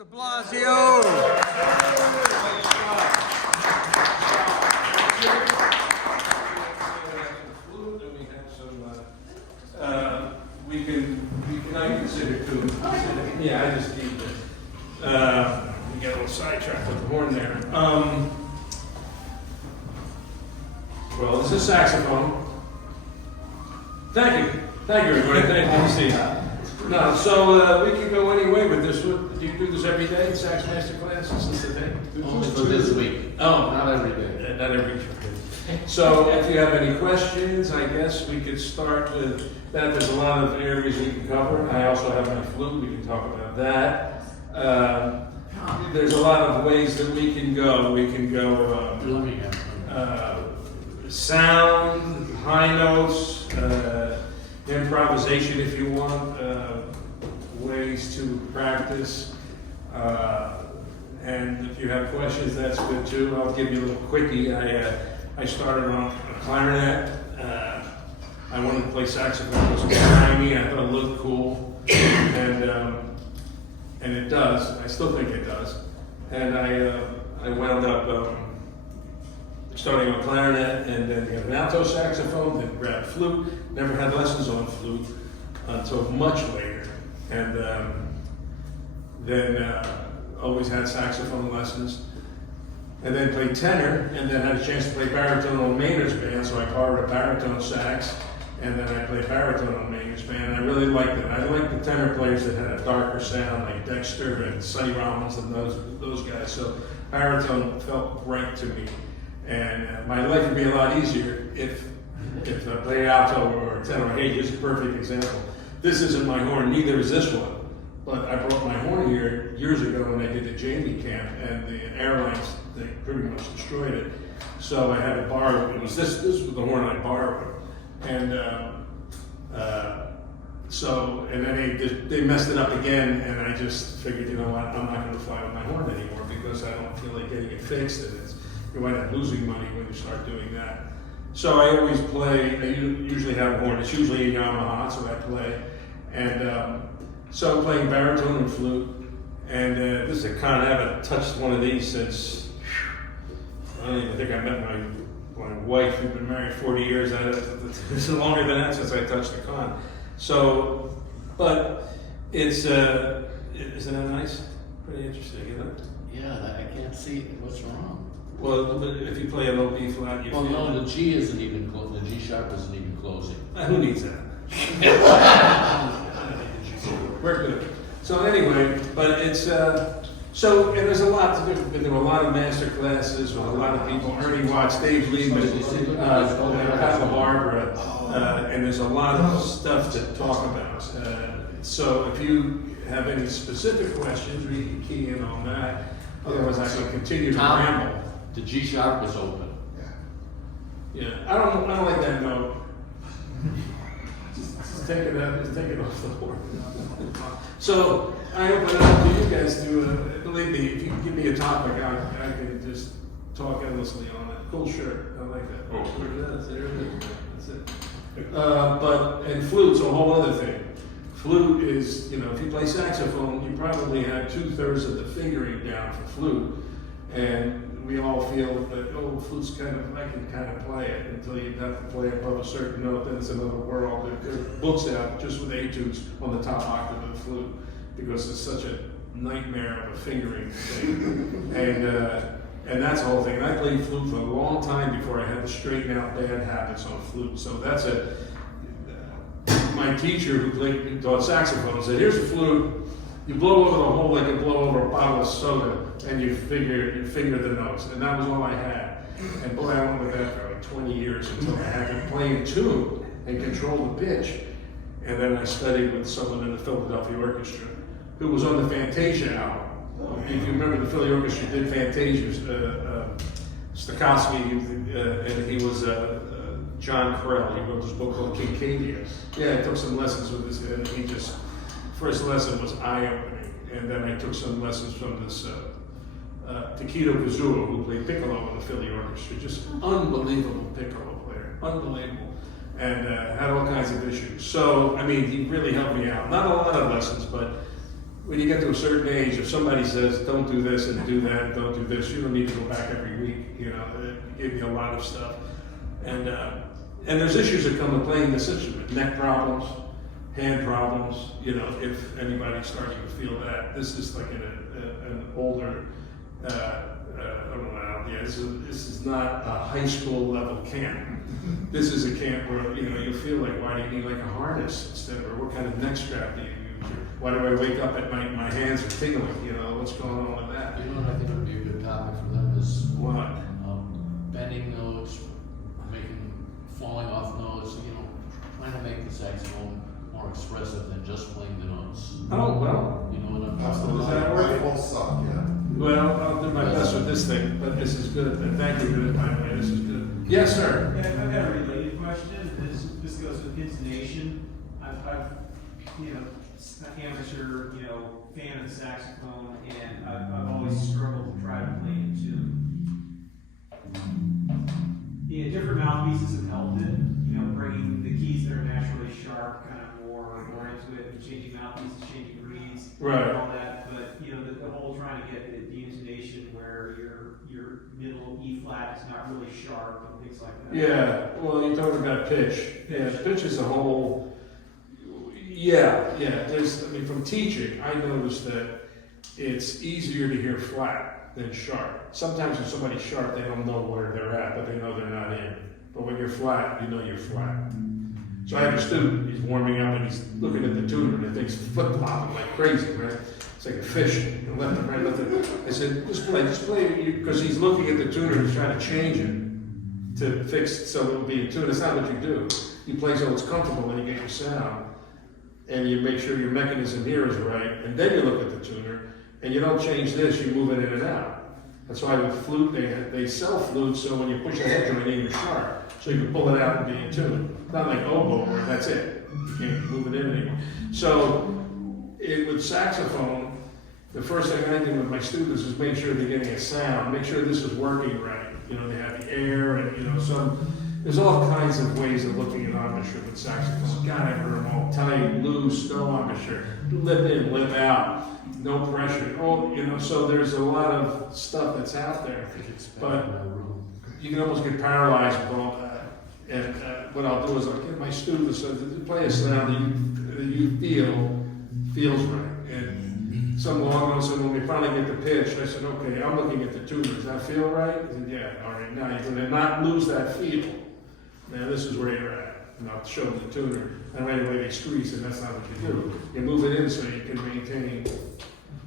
DiBlasio. I consider two. Yeah, I just need this. We got a little sidetracked with the horn there. Well, this is saxophone. Thank you, everybody. Thank you, Steve. No, so we can go any way with this. Do you do this every day? Sax master class? Is this the thing? Only for this week. Oh, Not every day. not every week. So if you have any questions, I guess we could start with that. There's a lot of areas we can cover. I also have my flute. We can talk about that. There's a lot of ways that we can go. We can go sound, high notes, improvisation if you want, ways to practice. And if you have questions, that's good too. I'll give you a little quickie. I started on a clarinet. I wanted to play saxophone. It was shiny. I thought it looked cool, and it does. I still think it does. And I wound up starting on clarinet, and then got an alto saxophone. Then grabbed flute. Never had lessons on flute until much later, and then always had saxophone lessons. And then played tenor, and then had a chance to play baritone on Maynard's band, so I borrowed a baritone sax, and then I played baritone on Maynard's band, and I really liked it. I liked the tenor players that had a darker sound, like Dexter and Sonny Rollins and those guys, so baritone felt right to me. And my life would be a lot easier if I played alto or tenor. Hey, here's a perfect example. This isn't my horn, neither is this one. But I brought my horn here years ago when I did the Jamie camp, and the airlines, they pretty much destroyed it. So I had to borrow, it was this was the horn I borrowed. And and then they messed it up again, and I just figured, you know what, I'm not going to fly with my horn anymore because I don't feel like getting it fixed, and you wind up losing money when you start doing that. So I always play, I usually have a horn, it's usually a Yamaha, so I play. And so I'm playing baritone and flute, and this is a con. I haven't touched one of these since, I don't even think I met my wife. We've been married 40 years. This is longer than that since I touched the con. So, but it's, isn't that nice? Pretty interesting, isn't it? Yeah, I can't see what's wrong. Well, if you play a low B flat, you Well, feel no, the G isn't even the G sharp isn't even closing. Who needs that? We're good. So anyway, but it's, so, and there's a lot to do. There were a lot of master classes with a lot of people. Ernie Watts, Dave Liebman, Pat Barbara, and there's a lot of stuff to talk about. So if you have any specific questions, we can key in on that. Otherwise, I can continue to ramble. The G sharp is open. Yeah, I don't like that note. Just take it off the board. So I open it up to you guys to, believe me, if you give me a topic, I can just talk endlessly on it. Cool shirt, I like that. Oh, there it is. That's it. And flute's a whole other thing. Flute is, if you play saxophone, you probably have 2/3 of the fingering down for flute. And we all feel that, flute's I can kind of play it until you have to play above a certain note, then it's another world. There are books out just with etudes on the top octave of the flute because it's such a nightmare of a fingering thing. And that's the whole thing. And I played flute for a long time before I had to straighten out bad habits on flute. So that's my teacher who taught saxophone said, here's a flute. You blow over the hole like you blow over a bottle of soda, and you finger the notes. And that was all I had. And boy, I went with that for like 20 years until I had to play in tune and control the pitch. And then I studied with someone in the Philadelphia Orchestra who was on the Fantasia album. If you remember, the Philly Orchestra did Fantasia, Stokowski, and he was John Carell. He wrote this book called Kincadia. Yeah, I took some lessons with this, and first lesson was eye-opening, and then I took some lessons from this Takedo Kazuo, who played piccolo in the Philly Orchestra. Just unbelievable piccolo player, unbelievable, and had all kinds of issues. So, he really helped me out. Not a lot of lessons, but when you get to a certain age, if somebody says, don't do this and do that, and don't do this, you don't need to go back every week, you know, they give you a lot of stuff. And there's issues that come with playing this instrument, neck problems, hand problems, you know, if anybody's starting to feel that. This is like an older, I don't know, yeah, this is not a high school level camp. This is a camp where, you know, you feel like, why do you need like a harness instead of, or what kind of neck strap do you use? Why do I wake up at night and my hands are tingling? You know, what's going on with that? You know what I think would be a good topic for them is What? bending notes, falling off notes, you know, trying to make the saxophone more expressive than just playing the notes. Oh, well. You know what I'm Does talking that about? work? Full suck, yeah. Well, I'll do my best with this thing, but this is good. And thank you for the time, man. This is good. Yes, sir. Yeah, I've got a related question. This goes with intonation. I've you know, amateur, you know, fan of the saxophone, and I've always struggled to try to play in tune. Yeah, different mouthpieces have helped it. You know, bringing the keys that are naturally sharp, kind of more into it, and changing mouthpieces, changing reeds, Right. and all that. But you know, the whole trying to get the intonation where your middle E flat is not really sharp and things like that. Yeah, well, you're talking about pitch. Yeah, pitch is a whole, yeah. There's, I mean, from teaching, I noticed that it's easier to hear flat than sharp. Sometimes when somebody's sharp, they don't know where they're at, but they know they're not in. But when you're flat, you know you're flat. So I have a student, he's warming up and he's looking at the tuner and the thing's flip-flopping like crazy, right? It's like a fish, you know, left and right, left and right. I said, just play, because he's looking at the tuner and he's trying to change it to fix so it'll be in tune. That's not what you do. You play so it's comfortable and you get your sound, and you make sure your mechanism here is right, and then you look at the tuner, and you don't change this, you move it in and out. That's why with flute, they sell flutes, so when you push the head joint in, you're sharp, so you can pull it out and be in tune. Not like oboe, where that's it. You can't move it in anymore. So, with saxophone, the first thing I do with my students is make sure they're getting a sound, make sure this is working right. You know, they have the air, and you know, there's all kinds of ways of looking at embouchure with saxophone. God, I've heard them all. Tight, loose, no embouchure. Lip in, lip out. No pressure. Oh, you know, so there's a lot of stuff that's out there. But you can almost get paralyzed with all that. And what I'll do is I'll get my students to play a sound that you feels right. And some long notes, and when we finally get the pitch, I said, okay, I'm looking at the tuner. Does that feel right? I said, yeah. All right, now you're going to not lose that feel. Now this is where you're at. And I'll show them the tuner. And right away they squeeze, and that's not what you do. You move it in so you can maintain,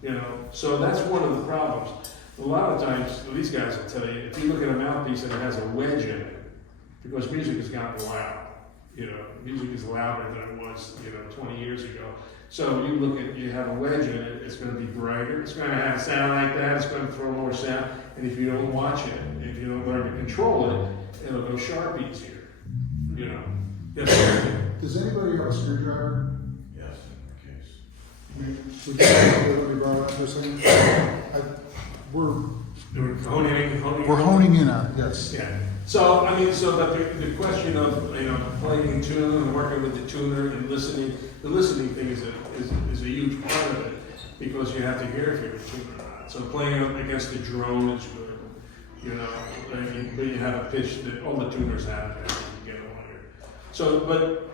you know. So that's one of the problems. A lot of times, these guys will tell you, if you look at a mouthpiece and it has a wedge in it, because music has gotten loud, you know, music is louder than it was, you know, 20 years ago. So you have a wedge in it, it's going to be brighter, it's going to have a sound like that, it's going to throw more sound, and if you don't watch it, if you don't learn to control it, it'll go sharp easier, you know. Yes, sir. Does anybody have a screwdriver? Yes, in the case. Would you let me borrow that for a second? We're honing in on it, yes. Yeah. So, I mean, but the question of, you know, playing in tune and working with the tuner and listening, the listening thing is a huge part of it, because you have to hear if you're a tuner or not. So playing against the drone is good, you know, but you have a pitch that all the tuners have, and you get on here. So, but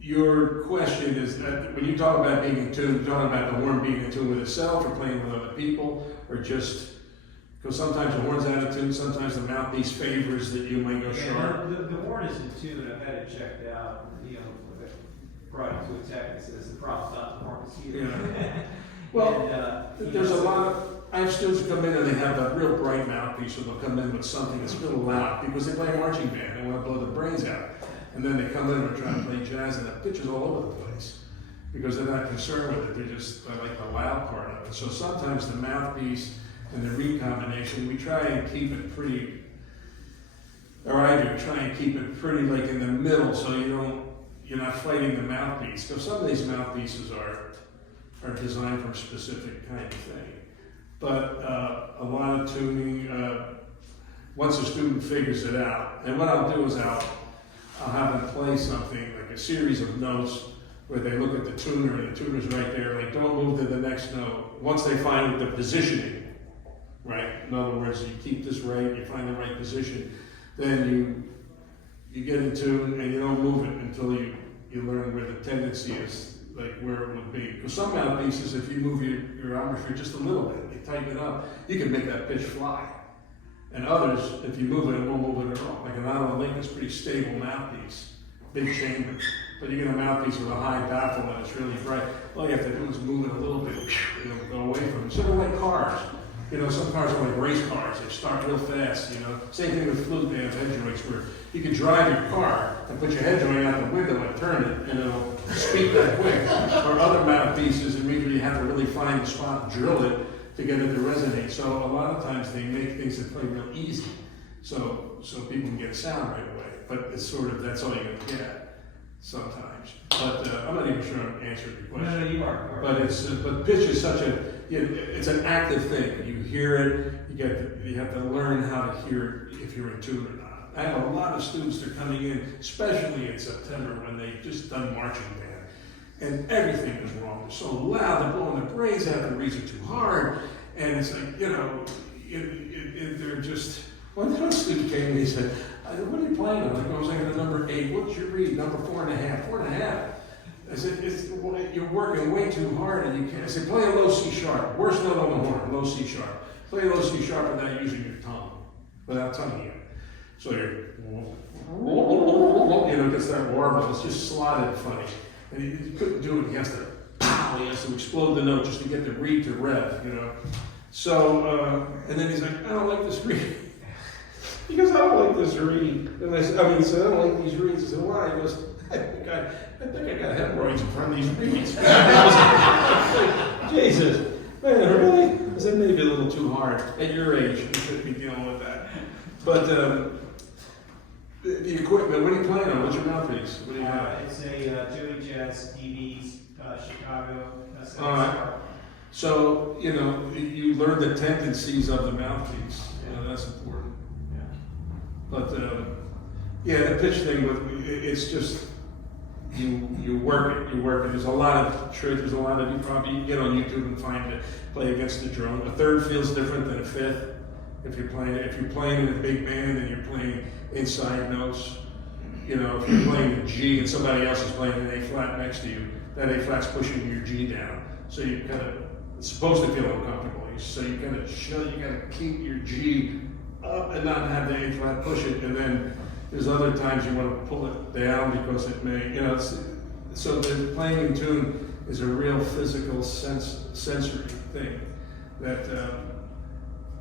your question is that when you talk about being in tune, you're talking about the horn being in tune with itself, or playing with other people, or just, because sometimes the horn's out of tune, sometimes the mouthpiece favors that you might go sharp. The horn is in tune. I've had it checked out. You know, brought it to a tech and says the problem's not the horn, it's you. Yeah. Well, and, there's a lot of, I have students come in and they have a real bright mouthpiece, so they'll come in with something that's real loud, because they play a marching band and want to blow their brains out. And then they come in and they're trying to play jazz, and the pitch is all over the place, because they're not concerned with it, they like the loud part of it. So sometimes the mouthpiece and the reed combination, we try and keep it pretty, or I do, try and keep it pretty like in the middle, so you're not fighting the mouthpiece. Because some of these mouthpieces are designed for a specific kind of thing. But a lot of tuning, once a student figures it out, and what I'll do is I'll have them play something, like a series of notes where they look at the tuner and the tuner's right there, like don't move to the next note. Once they find the positioning, right? In other words, you keep this right, you find the right position, then you get in tune and you don't move it until you learn where the tendency is, like where it would be. Because some mouthpieces, if you move your armature just a little bit, you tighten it up, you can make that pitch fly. And others, if you move it, it won't move it at all. Like an Auto Link is a pretty stable mouthpiece, big chamber. But you get a mouthpiece with a high baffle and it's really bright. All you have to do is move it a little bit, it'll go away from it. Sort of like cars. You know, some cars are like race cars. They start real fast, you know. Same thing with flute, they have head joints where you can drive your car and put your head joint out the window and turn it and it'll speak that quick. Or other mouthpieces, and usually you have to really find the spot and drill it to get it to resonate. So a lot of times they make things that play real easy. So people can get sound right away. But it's sort of, that's all you're gonna get sometimes. But I'm not even sure I'm answering your question. No, you are. But pitch is such it's an active thing. You hear it, you have to learn how to hear it if you're in tune or not. I have a lot of students that are coming in, especially in September when they've just done marching band, and everything is wrong. They're so loud, they're blowing their brains out, the reeds are too hard, and it's like, you know, they're just, one student came and he said, what are you playing on? I was like, the number 8, what's your reed? Number 4.5, 4.5. I said, you're working way too hard and you can't. I said, play a low C sharp. Worst note on the horn, low C sharp. Play a low C sharp without using your tongue, without tonguing it. So you're, you know, gets that warble. It's just slotted funny. And he couldn't do it. He has to explode the note just to get the reed to rev, you know. So, and then he's like, I don't like this reed. He goes, I don't like this reed. And I said, I don't like these reeds. I said, why? He goes, I think I got hemorrhoids from these reeds. Jesus, man, really? I said, maybe a little too hard. At your age, you shouldn't be dealing with that. But the equipment, what are you playing on? What's your mouthpiece? What do you have? It's a Joey Jazz DB's Chicago. All right. So, you know, you learn the tendencies of the mouthpiece. You know, that's important. Yeah. But, yeah, the pitch thing, it's just, you work it. There's a lot of tricks, you probably get on YouTube and find it, play against the drone. A third feels different than a fifth. If you're playing in a big band and you're playing inside notes, you know, if you're playing a G and somebody else is playing an A flat next to you, that A flat's pushing your G down. So you it's supposed to feel uncomfortable. So you gotta keep your G up and not have the A flat push it. And then there's other times you want to pull it down because it may, you know, so the playing in tune is a real physical sensory thing that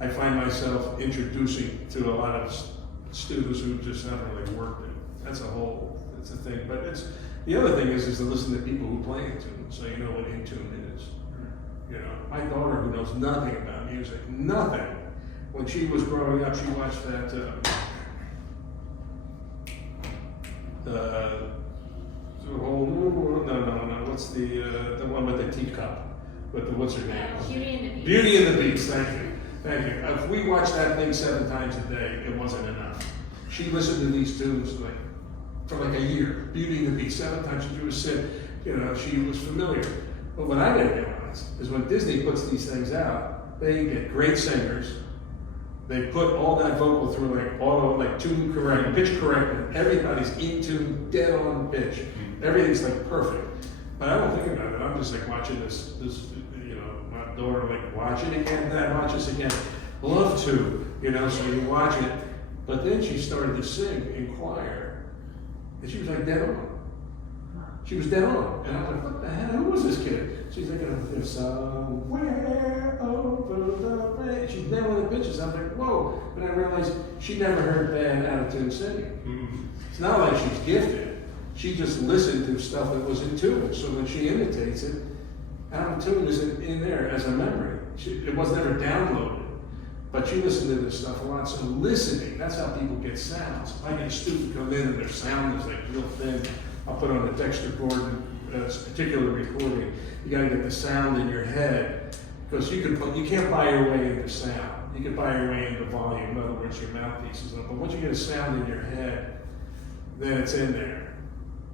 I find myself introducing to a lot of students who just haven't really worked it. It's a thing. But the other thing is to listen to people who play in tune, so you know what in tune is. You know, my daughter, who knows nothing about music, nothing. When she was growing up, she watched that. No. What's the one with the teacup? What's her name? Beauty and the Beast. Beauty and the Beast. Thank you. If we watched that thing 7 times a day, it wasn't enough. She listened to these tunes for a year. Beauty and the Beast, 7 times. She would sit. You know, she was familiar. But what I didn't realize is when Disney puts these things out, they get great singers. They put all that vocal through tune correct, pitch correct, and everybody's in tune, dead on pitch. Everything's like perfect. But I don't think about it. I'm just like watching this, you know, my daughter like, watch it again, Dad, watch this again. Love to, you know, so you watch it. But then she started to sing in choir, and she was like dead on. She was dead on. And I was like, what the hell? Who was this kid? She's like, somewhere over the bridge. She's nailing the pitches. I was like, whoa. But I realized she never heard bad out-of-tune singing. It's not like she's gifted. She just listened to stuff that was in tune. So when she imitates it, out-of-tune is in there as a memory. It was never downloaded. But she listened to this stuff a lot. So listening, that's how people get sounds. If I get a student come in and their sound is like real thin, I'll put on the text recorder, a particular recording. You got to get the sound in your head, because you can't buy your way into sound. You can buy your way into volume. In other words, your mouthpiece is up. But once you get a sound in your head, then it's in there.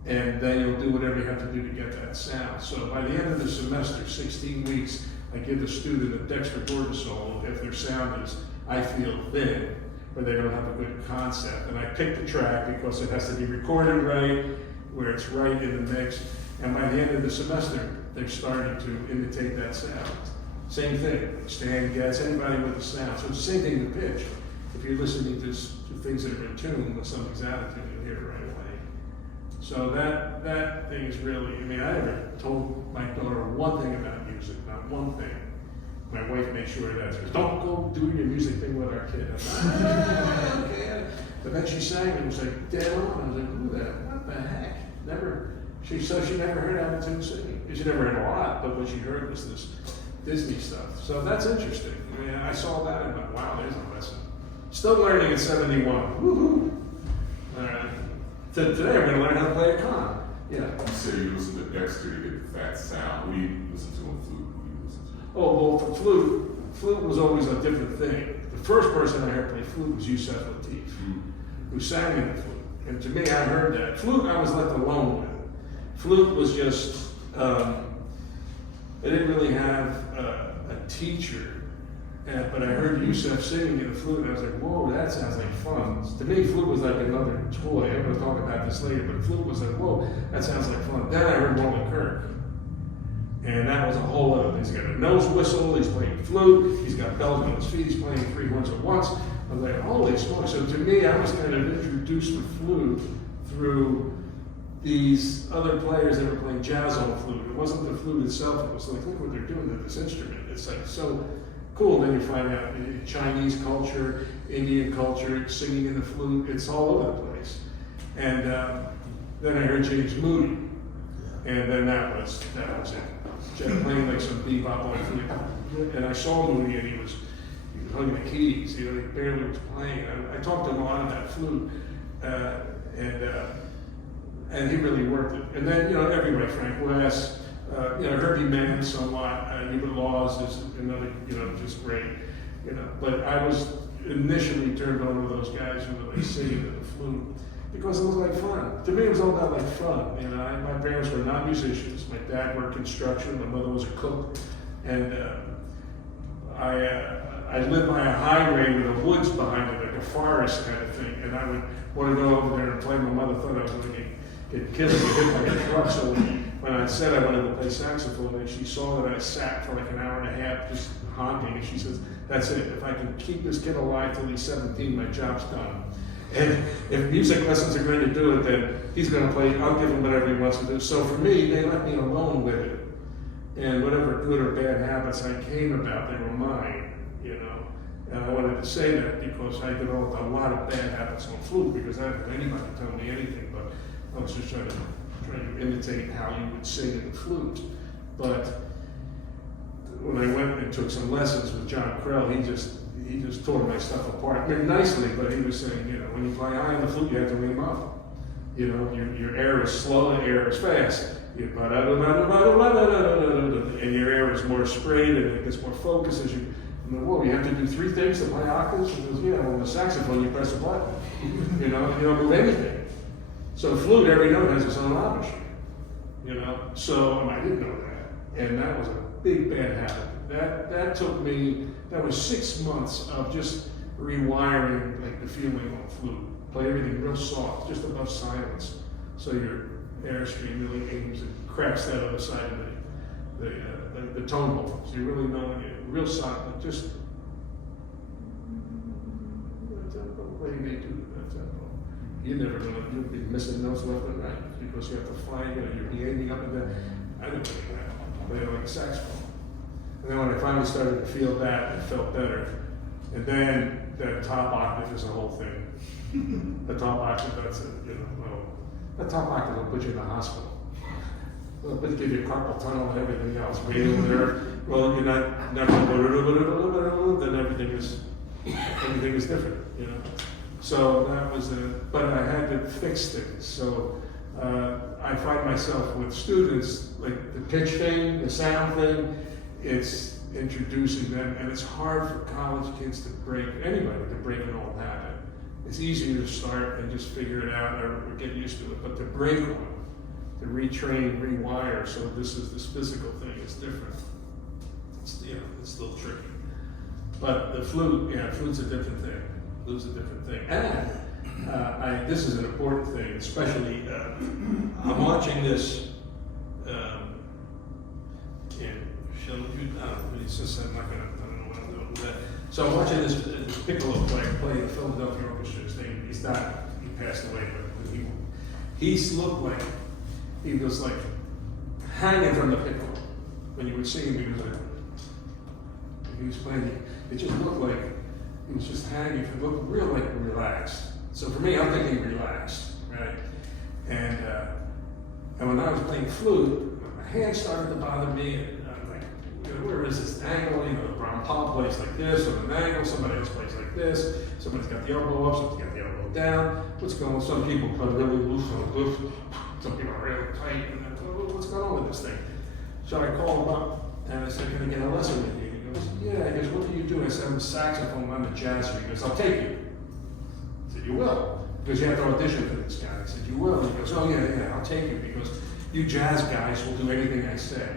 and then you'll do whatever you have to do to get that sound. So by the end of the semester, 16 weeks, I give the student a dextrosol if their sound is, I feel, thin, or they don't have a good concept. And I pick the track because it has to be recorded right, where it's right in the mix. And by the end of the semester, they're starting to imitate that sound. Same thing, Stan gets anybody with a sound. So it's the same thing with pitch. If you're listening to things that are in tune with somebody's attitude, you'll hear it right away. So that thing is really, I mean, I never told my daughter one thing about music, not one thing. My wife made sure that she goes, don't go do your music thing with our kid. I was like, okay. But then she sang and it was like dead on. I was like, who that? What the heck? Never. She never heard attitude singing. She never heard a lot, but what she heard was this Disney stuff. So that's interesting. I mean, I saw that and went, wow, there's a lesson. Still learning at 71. Woohoo! All right. Today I'm going to learn how to play a con. Yeah. You say you listen to Dexter to get the fat sound. Who do you listen to on flute? Who do you listen to? Oh, well, for flute was always a different thing. The first person I heard play flute was Yusef Lateef, who sang in the flute. And to me, I heard that. Flute, I was left alone with. Flute was just, I didn't really have a teacher, but I heard Yusef singing in the flute, and I was like, whoa, that sounds like fun. To me, flute was like another toy. I'm going to talk about this later, but flute was like, whoa, that sounds like fun. Then I heard Walter Kirk, and that was a whole other thing. He's got a nose whistle, he's playing flute, he's got bells on his feet, he's playing 3 horns at once. I was like, holy smokes. So to me, I was kind of introduced to flute through these other players that were playing jazz on flute. It wasn't the flute itself, it was like, look what they're doing to this instrument. It's like so cool. Then you find out Chinese culture, Indian culture, singing in the flute, it's all over the place. And then I heard James Moody, and then that was it. Just playing like some bebop on flute. And I saw Moody, and he was hugging the keys, he barely was playing. I talked to him a lot about flute, and he really worked it. And then, everybody, Frank West, Herbie Mann somewhat, Hubert Laws is another, just great, But I was initially turned on to those guys who were like singing in the flute because it was like fun. To me, it was all about like fun. My parents were not musicians. My dad worked construction. My mother was a cook, and I lived by a highway with the woods behind it, like a forest kind of thing. And I would want to go over there and play. My mother thought I was going to get killed or hit by a truck. So when I said I wanted to play saxophone, and she saw that I sat for like an hour and a half just honking, and she says, that's it. If I can keep this kid alive till he's 17, my job's done. And if music lessons are going to do it, then he's going to play, I'll give him whatever he wants to do. So for me, they left me alone with it. And whatever good or bad habits I came about, they were mine, And I wanted to say that because I developed a lot of bad habits on flute because I didn't have anybody tell me anything, but I was just trying to imitate how you would sing in the flute. But when I went and took some lessons with John Krell, he just tore my stuff apart. I mean, nicely, but he was saying, when you play high on the flute, you have to ream up. Your air is slow and your air is fast. And your air is more sprayed and it gets more focused as you. Whoa, you have to do 3 things to play octaves? He goes, on the saxophone you press a button. You don't move anything. So flute, every note has its own embouchure. So I didn't know that. And that was a big bad habit. That took me, that was 6 months of just rewiring like the feeling on flute. Play everything real soft, just above silence. So your airstream really aims and cracks that other side of the tone hole. So you're really knowing it real silent, just what do you need to do that tempo? You're never going to be missing notes left and right because you have to find you're aiming up and down. I didn't do that. I played like a saxophone. And then when I finally started to feel that, it felt better. And then that top octave is a whole thing. The top octave, that's it, the top octave will put you in the hospital. Well, but give you carpal tunnel and everything else. Radial nerve. Well, you're not going then everything is different, So that was but I had to fix things. So I find myself with students, like the pitch thing, the sound thing, it's introducing them, and it's hard for college kids to break, anybody to break an old habit. It's easier to start and just figure it out or get used to it, but to break one, to retrain, rewire. So this physical thing is different. It's, you know, it's still tricky. But the flute, yeah, flute's a different thing. Flute's a different thing. And this is an important thing, especially, I'm watching this, it's just, I'm not gonna, I don't know what I'm doing with that. So I'm watching this piccolo play the Philadelphia Orchestra. He's not, he passed away, but he looked like, he was like hanging from the piccolo. When you would see him, he was playing, it just looked like he was just hanging, it looked real like relaxed. So for me, I'm thinking relaxed, right? And when I was playing flute, my hands started to bother me, and I'm like, where is this angle? You know, Brown Paul plays like this, or an angle, somebody else plays like this, somebody's got the elbow up, somebody's got the elbow down. What's going on? Some people play really loose, some people are really tight, and what's going on with this thing? So I called him up, and I said, can I get a lesson with you? He goes, yeah. He goes, what do you do? I said, I'm a saxophone, I'm a jazzer. He goes, I'll take you. I said, you will? Because you have to audition for this guy. I said, you will? He goes, oh yeah, I'll take you, because you jazz guys will do anything I say.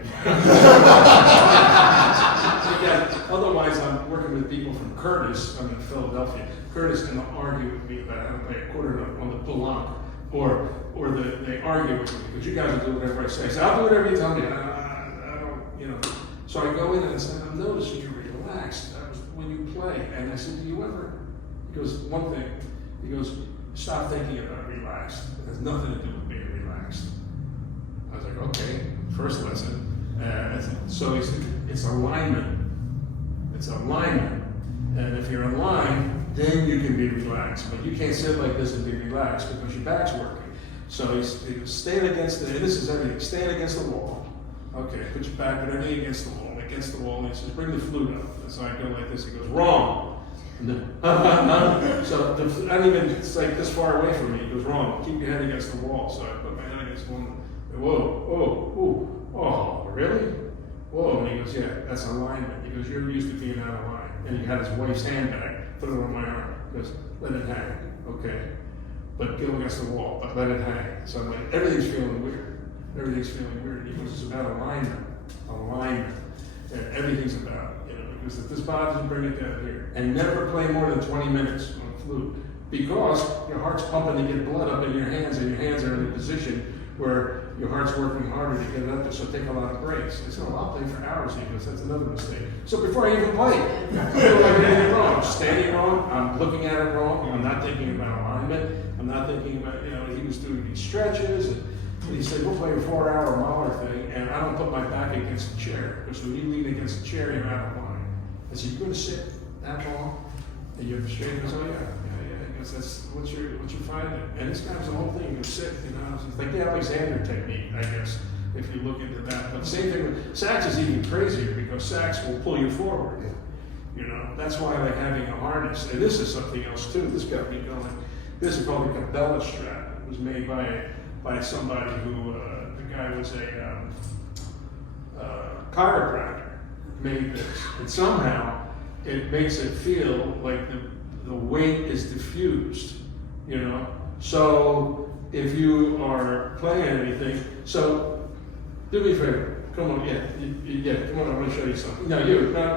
Yeah, otherwise, I'm working with people from Curtis, I'm in Philadelphia. Curtis can argue with me about how to play a quarter note on the Poulenc, or they argue with me, because you guys will do whatever I say. I say, I'll do whatever you tell me. I don't, you know. So I go in and I said, I'm noticing you're relaxed when you play. And I said, do you ever? He goes, one thing. He goes, stop thinking about relaxed. It has nothing to do with being relaxed. I was like, okay, first lesson. So he said, it's alignment. It's alignment. And if you're in line, then you can be relaxed. But you can't sit like this and be relaxed because your back's working. So he goes, stand against and this is everything, stand against the wall. Okay, put your back, put everything against the wall, and he says, bring the flute up. And so I go like this, he goes, wrong. And then, so I don't even, it's like this far away from me. He goes, wrong, keep your head against the wall. So I put my head against the wall. Whoa, oh, really? Whoa, and he goes, yeah, that's alignment. He goes, you're used to being out of line. And he had his wife's handbag, put it on my arm. He goes, let it hang, okay. But go against the wall, but let it hang. So I'm like, everything's feeling weird. Everything's feeling weird. He goes, it's about alignment. And everything's about, you know, because if this bothers you, bring it down here. And never play more than 20 minutes on a flute. Because your heart's pumping to get blood up in your hands, and your hands are in a position where your heart's working harder to get it up there, so take a lot of breaks. I said, oh, I'll play for hours. He goes, that's another mistake. So before I even play, I feel like I'm doing it wrong. I'm standing wrong, I'm looking at it wrong, I'm not thinking about alignment, I'm not thinking about, you know, he was doing these stretches, and he said, we'll play a 4-hour Mahler thing, and I don't put my back against the chair, because when you lean against the chair, you're out of line. I said, you're going to sit that long? And you're straight? He goes, oh yeah. Because that's what you're finding. And this guy was the whole thing, he was sick, you know. It's like the Alexander technique, I guess, if you look into that. But the same thing with sax is even crazier, because sax will pull you forward. You know, that's why I like having a harness. And this is something else too. This got me going. This is called the Cabela strap. It was made by somebody who, the guy was a chiropractor, made this. And somehow it makes it feel like the weight is diffused, you know. So if you are playing anything, so do me a favor. Come on, come on. I want to show you something. No,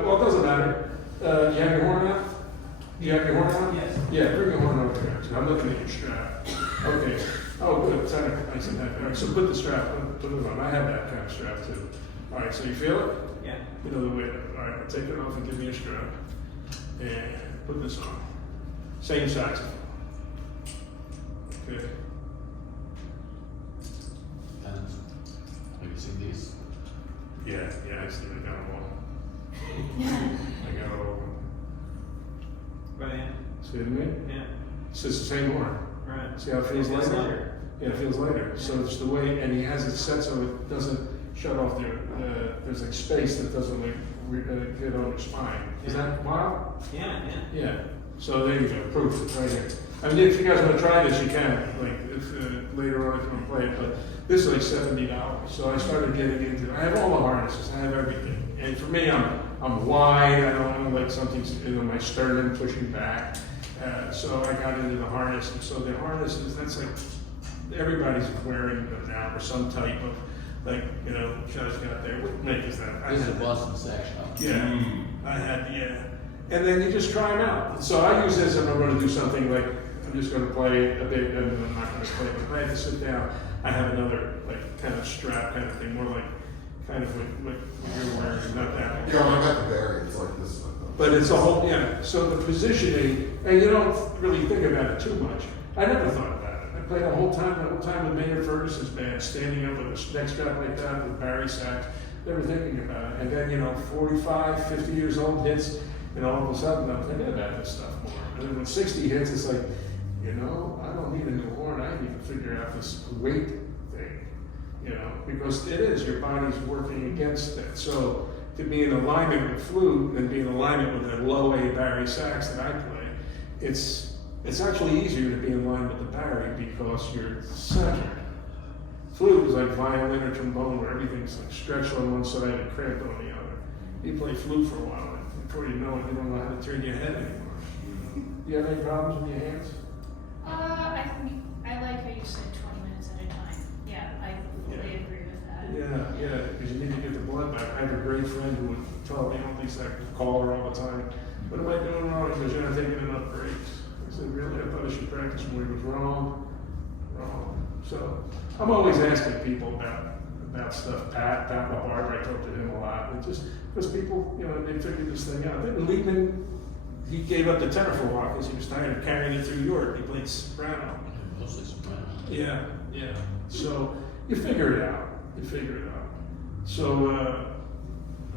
well, it doesn't matter. You have your horn out? You have your horn out? Yes. Yeah, bring your horn over here. I'm looking at your strap. Okay. Oh, good. It's nice and heavy. All right, so put the strap. Put it on. I have that kind of strap too. All right. So you feel it? Yeah. You know the weight. All right. Take it off and give me a strap. And put this on. Same saxophone. Okay. And have you seen these? Yeah, I see. I got them all. I got all of them. Right. See what I mean? Yeah. It's just the same horn. Right. See how it feels lighter? Yeah, it feels lighter. So it's the way, and he has it set so it doesn't shut off there's like space that doesn't like get on your spine. Is that wild? Yeah. Yeah. So there you go, proof right here. I mean, if you guys want to try this, you can. Like if later on, if you want to play it. But this is like $70. So I started getting into it. I have all the harnesses. I have everything. And for me, I'm wide. I don't want like something's my sternum pushing back. So I got into the harness. And so the harnesses, that's like everybody's wearing them now, or some type of, like, you know, Joe's got there, what make is that? I This is had a that. Boston Sax Shop. Yeah, I had, yeah. And then you just try them out. So I use this if I'm gonna do something like, I'm just gonna play a bit, and I'm not gonna play, but if I have to sit down, I have another, like, kind of strap kind of thing, more like, kind of what you're wearing, not that. Yeah, I got the Barry, it's like this. But it's a whole, yeah, so the positioning, and you don't really think about it too much. I never thought about it. I played the whole time with Maynard Ferguson's band, standing up with a neck strap like that with Barry Sax, never thinking about it. And then, you know, 45, 50 years old hits, and all of a sudden I'm thinking about this stuff more. And then when 60 hits, it's like, you know, I don't need a new horn, I need to figure out this weight thing, you know, because it is, your body's working against it. So to be in alignment with flute and be in alignment with the low A Barry Sax that I play, it's actually easier to be in line with the Barry because you're centered. Flute is like violin or trombone where everything's like stretched on one side and cramped on the other. You play flute for a while, and before you know it, you don't know how to turn your head anymore. Do you have any problems with your hands? I think, I like how you said 20 minutes at a time. Yeah, I fully agree with that. Yeah, because you need to get the blood back. I have a great friend who would tell me, at least I call her all the time, what am I doing wrong? Because you're not taking enough breaks. I said, really? I thought I should practice more. He was wrong. So I'm always asking people about stuff. Pat LaBarber, I talk to him a lot. And just because people, you know, they figured this thing out. Then Liebman, he gave up the tenor for a while because he was tired of carrying it through Europe. He played soprano. Mostly soprano. Yeah. So you figure it out. So,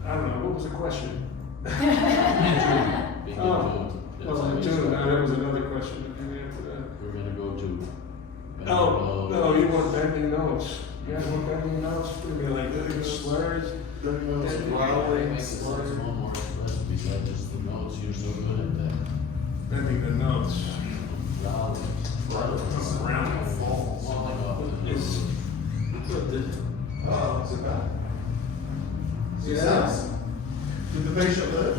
I don't know, what was the question? Being in Oh, tune. That's well, always- June, that was another question that you answered. We're gonna go to. Oh, no, you want bending notes. You guys want bending notes? What do you mean, like slurs? Make the saxophone more expressive besides just the notes. You're so good at that. Bending the notes. Loud. Round and fall. Falling off the Is, Oh, is it bad? Yeah. Did the patient live?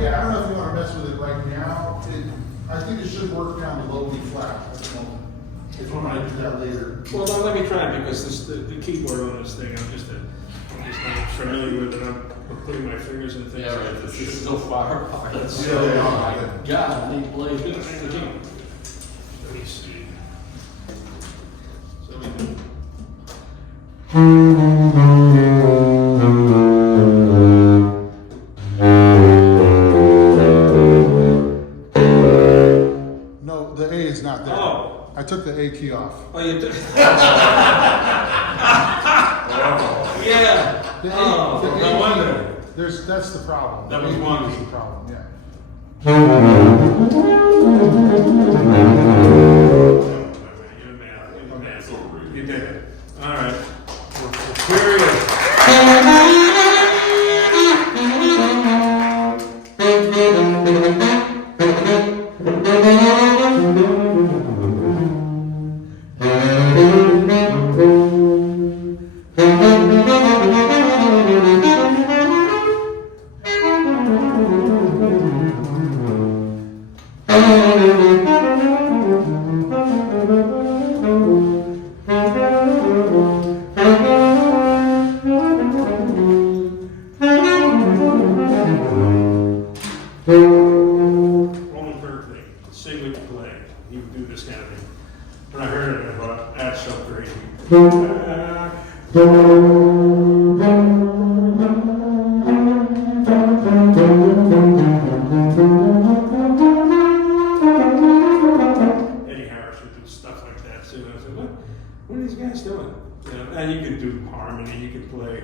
Yeah, I don't know if you wanna mess with it right now. I think it should work down the low E flat at the moment. If you wanna do that later. well, now let me try it because the keyboard on this thing, I'm just not familiar with it. I'm putting my fingers in things. Yeah, right. It's just so far apart. That's Yeah, they are. God, they play this. Let me see. So we do. No, the A is not there. Oh. I took the A key off. Oh, you did? Yeah. The A, Oh, the no A wonder. key, that's the problem. That The was A key wonky. is the problem, yeah. You're a man. So rude. You did it. All right. We're curious. Roland Berkeley, sing with play. He would do this kind of thing. When I heard it, I thought, that's so crazy. Eddie Harris would do stuff like that too. And I said, what are these guys doing? You know, and you could do harmony, you could play.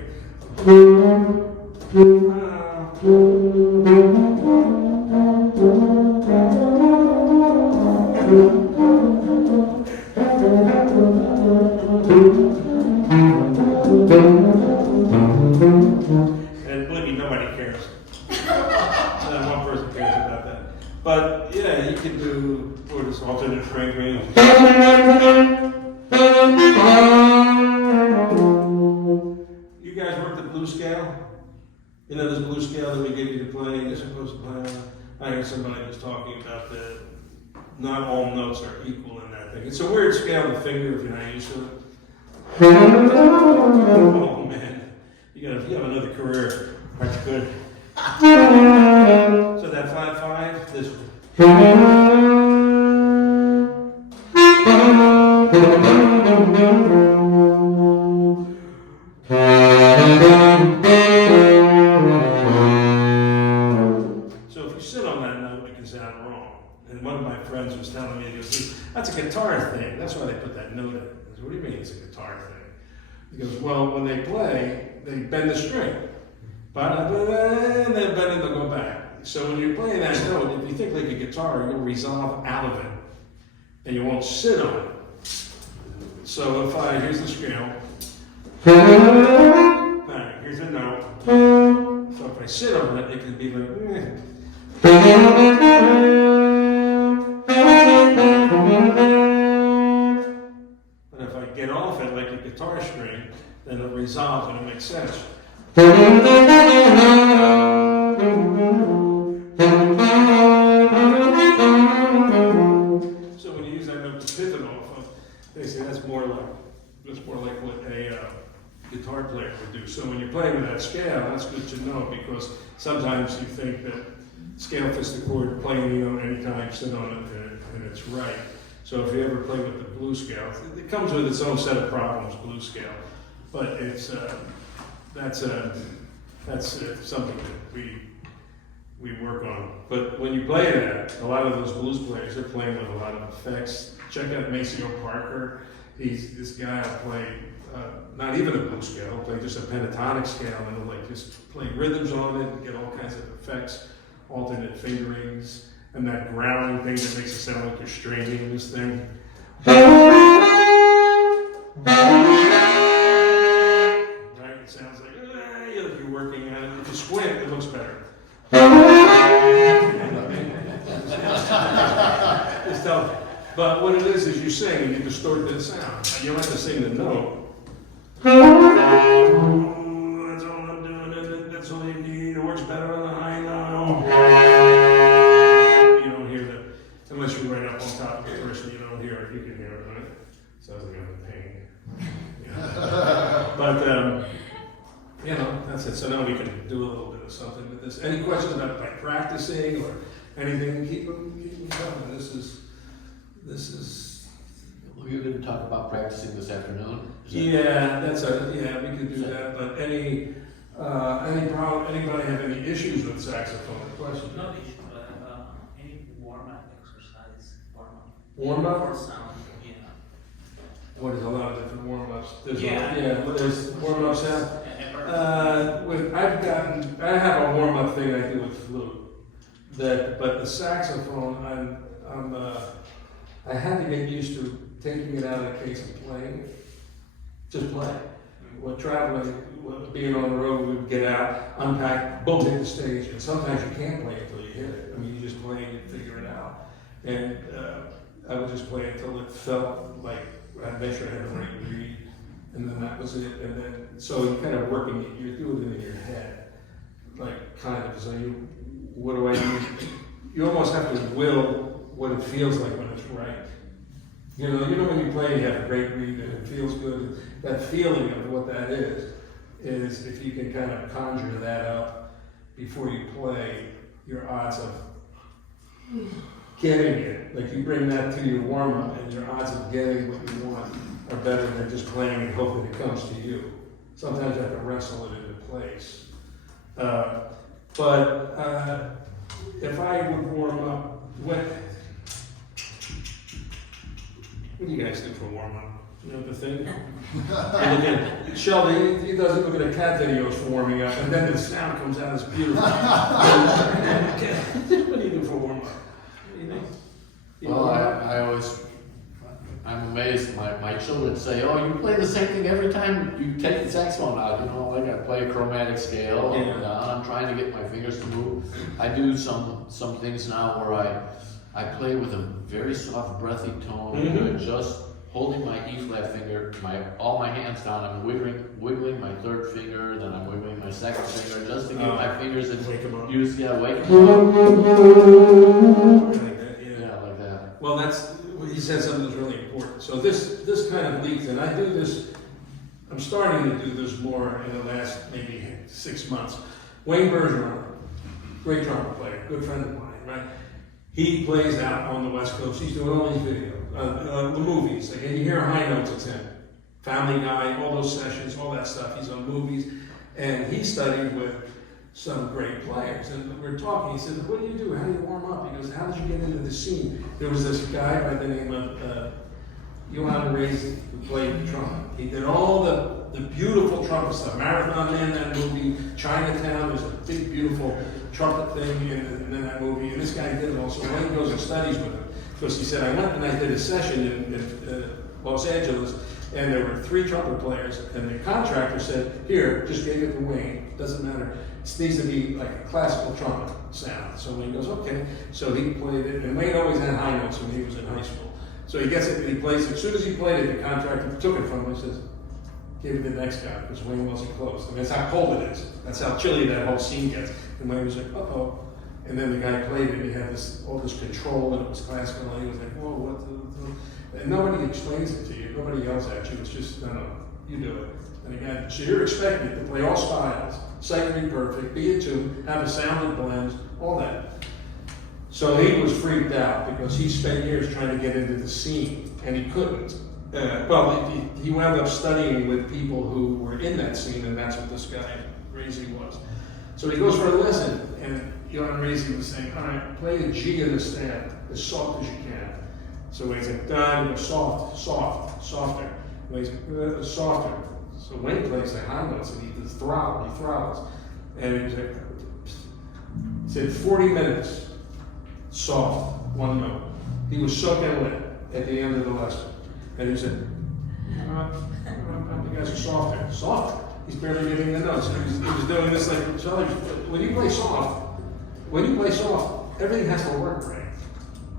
And believe me, nobody cares. Not one person cares about that. But yeah, you can do what is alternate framing. You guys work the blues scale? You know this blues scale that we gave you to play, you're supposed to play on? I heard somebody was talking about not all notes are equal in that thing. It's a weird scale to finger if you're not used to it. Oh man, you have another career. That's good. So that flat 5, this one. So if you sit on that note, it can sound wrong. And one of my friends was telling me, he goes, that's a guitar thing. That's why they put that note in. I said, what do you mean it's a guitar thing? He goes, well, when they play, they bend the string. And they bend it, they'll go back. So when you're playing that note, if you think like a guitar, you'll resolve out of it. And you won't sit on it. So here's the scale. Alright, here's a note. So if I sit on it, it can be like, But if I get off it like a guitar string, then it resolves and it makes sense. So when you use that note to pivot off of, they say that's more like what a guitar player would do. So when you're playing with that scale, that's good to know because sometimes you think that scale fits the chord, playing the note anytime, sit on it, and it's right. So if you ever play with the blues scale, it comes with its own set of problems, blues scale. But it's that's something that we work on. But when you play that, a lot of those blues players, they're playing with a lot of effects. Check out Maceo Parker. He's this guy will play not even a blues scale, he'll play just a pentatonic scale, and he'll like just play rhythms on it and get all kinds of effects, alternate fingerings, and that growling thing that makes it sound like you're straining this thing. Right? It sounds like you're working at it. If you squint, it looks better. But what it is you sing and you distort the sound. You don't have to sing the note. That's all I'm doing. That's all you need. It works better on the high note. You don't hear that unless you're right up on top of the person. You don't hear it. You can hear it, right? Sounds like I'm in pain. Yeah. But that's it. So now we can do a little bit of something with this. Any questions about like practicing or anything? Keep them coming. This is. We're going to talk about practicing this afternoon. Yeah, we could do that. But any problem? Anybody have any issues with saxophone? Question? No issue, but any warm-up exercise, Warm-up? For sound, yeah. What is a lot of different warm-ups? There's there's warm-ups now. I have a warm-up thing I do with flute. But the saxophone, I had to get used to taking it out of the case and playing. Just play. We're traveling, being on the road, we would get out, unpack, boom, hit the stage. And sometimes you can't play until you hit it. I mean, you just play and you figure it out. And I would just play until it felt like I'd make sure I had the right read. And then that was it. And then, so you're kind of working, you're doing it in your head. Like, kind of, so what do I do? You almost have to will what it feels like when it's right. You know when you play, you have a great read and it feels good. That feeling of what that is if you can kind of conjure that up before you play, your odds of getting it, like you bring that to your warm-up and your odds of getting what you want are better than just playing and hoping it comes to you. Sometimes you have to wrestle it into place. But if I would warm up, what do you guys do for warm-up? You know the thing? And again, Sheldon, he doesn't look at cat videos for warming up, and then the sound comes out as beautiful. What do you do for warm-up? I'm amazed. My children say, "Oh, you play the same thing every time you take the saxophone out." Like I play a chromatic scale, and I'm trying to get my fingers to move. I do some things now where I play with a very soft, breathy tone, just holding my E flat finger, all my hands down. I'm wiggling my third finger, then I'm wiggling my second finger, just to get my fingers and wake them up. wake them up. Like that, yeah. Yeah, like that. Well, he said something that's really important. So this kind of leads, and I do this, I'm starting to do this more in the last maybe 6 months. Wayne Bergeron, great drummer player, good friend of mine, right? He plays out on the West Coast. He's doing all these videos, the movies. Like, and you hear high notes, it's him. Family Guy, all those sessions, all that stuff. He's on movies. And he studied with some great players. And we were talking, he said, what do you do? How do you warm up? He goes, how did you get into the scene? There was this guy by the name of Johan Raisi who played trumpet. He did all the beautiful trumpet stuff. Marathon Man, that movie, Chinatown, there's a big, beautiful trumpet thing in that movie. And this guy did it also. Wayne goes and studies with him. Because he said, I went and I did a session in Los Angeles, and there were 3 trumpet players, and the contractor said, here, just gave it to Wayne, doesn't matter. It needs to be like a classical trumpet sound. So Wayne goes, okay. So he played it, and Wayne always had high notes when he was in high school. So he gets it, and he plays it. As soon as he played it, the contractor took it from him and says, give it to the next guy, because Wayne wasn't close. I mean, that's how cold it is. That's how chilly that whole scene gets. And Wayne was like, uh-oh. And then the guy played it, and he had all this control, and it was classical, and he was like, whoa, what the. And nobody explains it to you, nobody yells at you, it's just, no, you do it. And again, so you're expected to play all styles, sight be perfect, be in tune, have a sound that blends, all that. So he was freaked out because he spent years trying to get into the scene, and he couldn't. He wound up studying with people who were in that scene, and that's what this guy, Raisi, was. So he goes for a lesson, and Johan Raisi was saying, all right, play the G in the stand, as soft as you can. So Wayne's like, you go soft, softer. Wayne's like, softer. So Wayne plays the high notes, and he throttles. And he's like, he said 40 minutes, soft, one note. He was soaking wet at the end of the lesson. And he said, you guys are softer. He's barely getting the notes. He was doing this like, when you play soft, everything has to work right.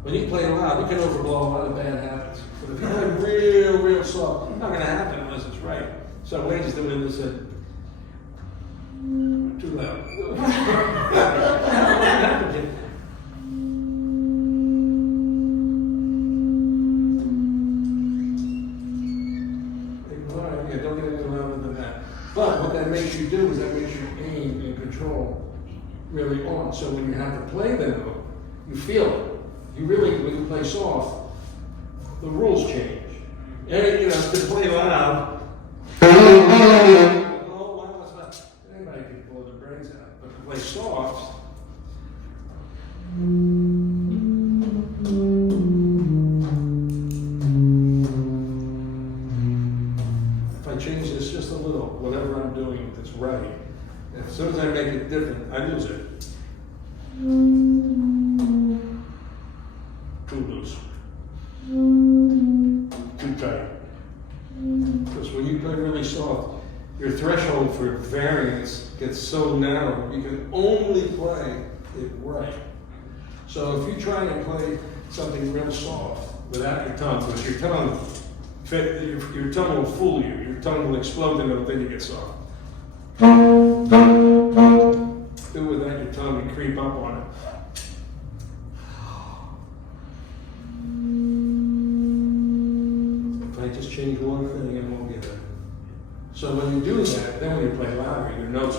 When you play loud, you can overblow a lot of bad habits. But if you play real soft, it's not going to happen unless it's right. So Wayne just doing this and too loud. What happened to you? Don't get any louder than that. But what that makes you do is that makes you aim and control really on. So when you have to play the note, you feel it. When you play soft, the rules change. And, to play loud, anybody can blow their brains out. But to play soft, if I change this just a little, whatever I'm doing that's right, as soon as I make it different, I lose it. Too loose. Too tight. Because when you play really soft, your threshold for variance gets so narrow, you can only play it right. So if you try to play something real soft without your tongue, because your tongue will fool you, your tongue will explode the note, then you get soft. Do it without your tongue and creep up on it. I just change one thing and we'll get it. So when you do that, then when you play louder, your notes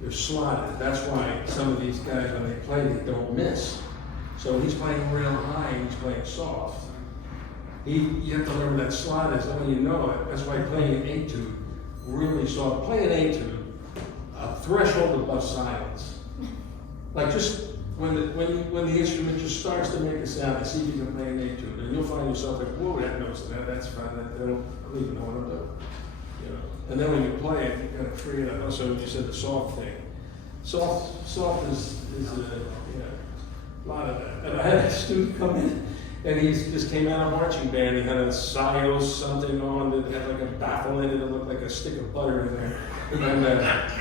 you're slotted. That's why some of these guys, when they play, they don't miss. So he's playing real high and he's playing soft. You have to remember that slot is when you know it. That's why playing an etude really soft. Play an etude, a threshold above silence. Like just when the instrument just starts to make a sound, and see if you can play an etude, and you'll find yourself like, whoa, that note's that's fine. I don't even know what I'm doing. And then when you play it, you kind of free it up. Also, you said the soft thing. Soft is a lot of that. And I had a student come in, and he just came out of marching band. He had a Sios something on that had like a baffle in it that looked like a stick of butter in there. And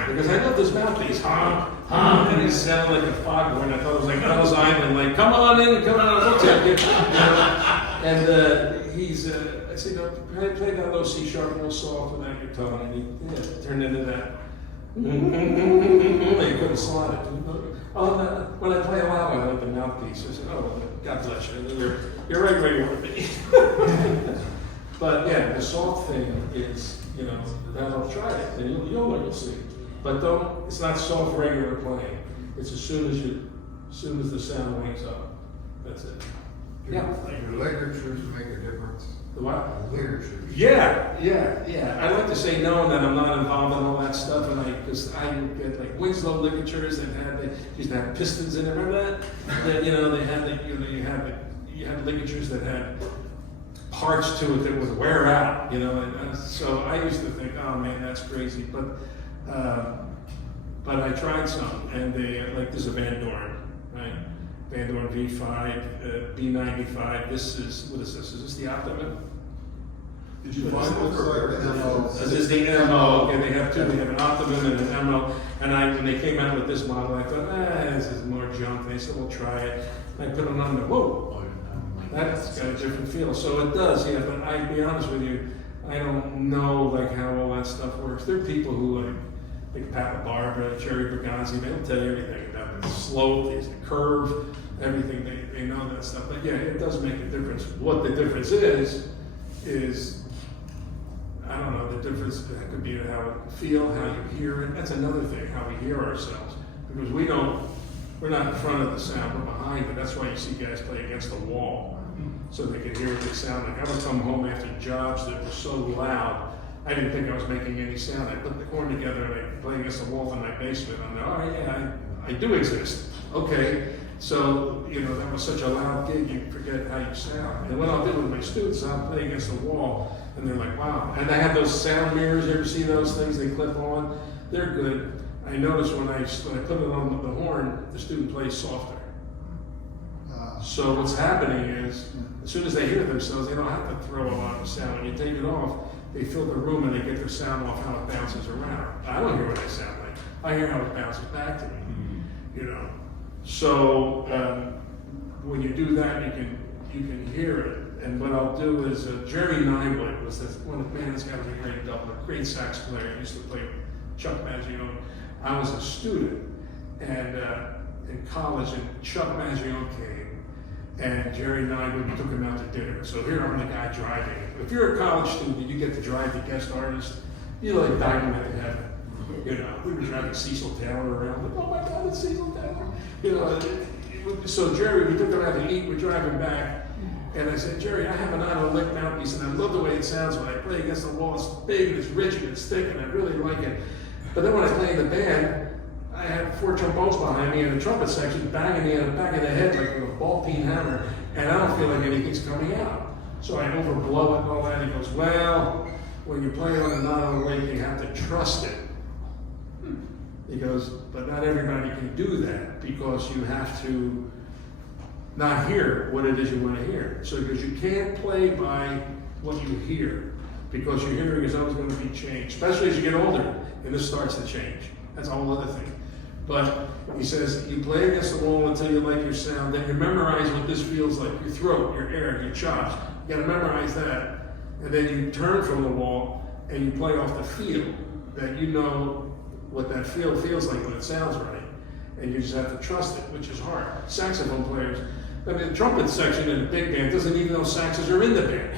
because I love this mouthpiece, and he sounded like a foghorn. I thought it was like Ellis Island, like, come on in, we'll take you. And I said, play that low C sharp real soft without your tongue. And he turned into that. You couldn't slide it. When I play loud, I like the mouth. mouthpiece. I said, oh, God bless you. And then you're right where you want to be. But yeah, the soft thing is, you know, that'll try it, and you'll see. But don't, it's not soft regular playing. It's as soon as the sound wakes up. That's it. Yeah. Do ligatures make a difference? The what? Ligatures. Yeah. I like to say no, and that I'm not involved in all that stuff, and because I get like Winslow ligatures that they used to have pistons in it. Remember that? That, you know, they had you had ligatures that had parts to it that would wear out, you know, and so I used to think, oh man, that's crazy, but I tried some, and they, like, this is a Van Doren, right? Van Doren V5, B95, this is, what is this? Is this the Optimum? Did you What is find this? those like the MO? This is the MO, okay, they have two, they have an Optimum and an MO, and when they came out with this model, I thought, this is more junk. They said, we'll try it. I put them on the, whoa, that's got a different feel. So it does, yeah, but I'll be honest with you, I don't know like how all that stuff works. There are people who like Papa Barbara, Jerry Bergazzi, they'll tell you everything about the slope, the curve, everything, they know that stuff. But yeah, it does make a difference. What the difference is, I don't know, the difference could be in how you feel, how you hear it. That's another thing, how we hear ourselves. Because we're not in front of the sound, we're behind it. That's why you see guys play against the wall, so they can hear what they sound like. I would come home after jobs that were so loud, I didn't think I was making any sound. I put the horn together and I play against the wall in my basement. I'm like, oh yeah, I do exist. Okay, so, you know, that was such a loud gig, you forget how you sound. And what I'll do with my students, I'll play against the wall, and they're like, wow. And I have those sound mirrors, you ever see those things they clip on? They're good. I notice when I put it on the horn, the student plays softer. So what's happening is, as soon as they hear themselves, they don't have to throw a lot of sound. When you take it off, they fill the room and they get their sound off how it bounces around. I don't hear what I sound like. I hear how it bounces back to me, you know. So when you do that, you can hear it. And what I'll do is, Jerry Nywood was this one of the man, this guy was a great double, a great sax player. He used to play with Chuck Mangione. I was a student and in college, and Chuck Mangione came, and Jerry Nywood took him out to dinner. So here I'm the guy driving. If you're a college student, you get to drive the guest artist, you're like dynamite in heaven. You know, we were driving Cecil Taylor around. Like, oh my God, it's Cecil Taylor. You know, so Jerry, we took him out to eat. We're driving back, and I said, Jerry, I have an auto lick mouthpiece, and I love the way it sounds when I play against the wall. It's big and it's rich and it's thick, and I really like it. But then when I play in the band, I have 4 trombones behind me in the trumpet section, banging me in the back of the head like with a ball-peen hammer, and I don't feel like anything's coming out. So I overblow it and all that. And he goes, well, when you play on a auto lick, you have to trust it. He goes, but not everybody can do that because you have to not hear what it is you want to hear. So because you can't play by what you hear, because your hearing is always going to be changed, especially as you get older, and this starts to change. That's a whole other thing. But he says, you play against the wall until you like your sound, then you memorize what this feels like, your throat, your air, your chops. You gotta memorize that. And then you turn from the wall and you play off the feel, that you know what that feel feels like when it sounds right. And you just have to trust it, which is hard. Saxophone players, I mean, the trumpet section in a big band doesn't even know saxes are in the band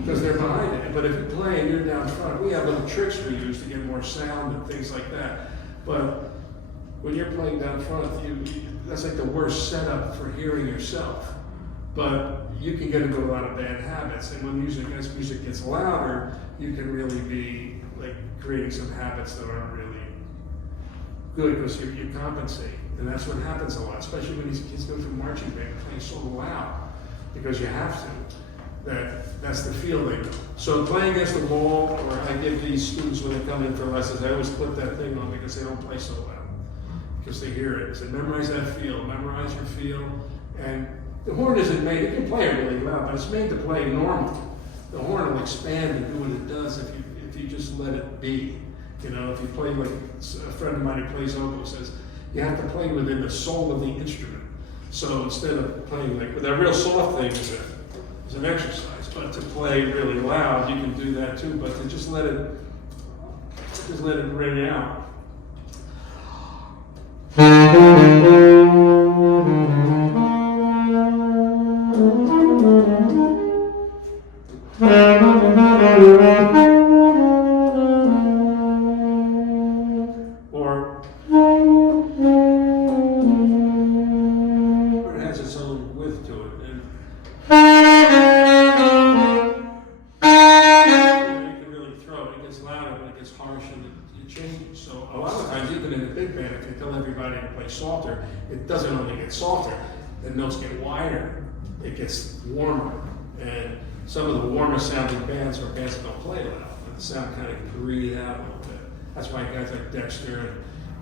because they're behind it. But if you play and you're down front, we have little tricks we use to get more sound and things like that. But when you're playing down front, that's like the worst setup for hearing yourself. But you can get into a lot of bad habits, and when as music gets louder, you can really be like creating some habits that aren't really good because you compensate. And that's what happens a lot, especially when these kids go through marching band playing so loud, because you have to. That's the feel they know. So playing against the wall, or I give these students when they come in for lessons, I always put that thing on because they don't play so loud, because they hear it. So memorize that feel, memorize your feel. And the horn isn't made, you can play it really loud, but it's made to play normal. The horn will expand and do what it does if you just let it be. You know, if you play like a friend of mine who plays oboe says, you have to play within the soul of the instrument. So instead of playing like with that real soft thing is an exercise, but to play really loud, you can do that too. But to just let it ring out. softer, it doesn't only get softer, the notes get wider, it gets warmer. And some of the warmer sounding bands are bands that don't play loud, but the sound kind of breathe out a little bit. That's why guys like Dexter and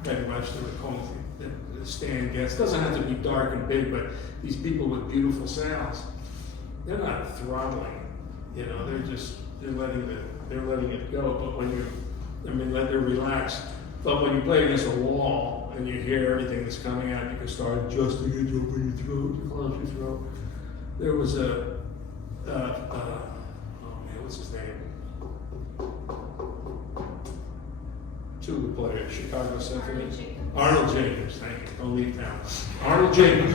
Ben Webster would call it the Stan Getz. It doesn't have to be dark and big, but these people with beautiful sounds, they're not throttling, you know, they're letting it go. But when they're relaxed. But when you play against a wall and you hear everything that's coming out, you can start adjusting it to open your throat, to close your throat. There was what's his name? Tuba player, Chicago Symphony. Arnold Jacobs, thank you. Don't leave town. Arnold Jacobs.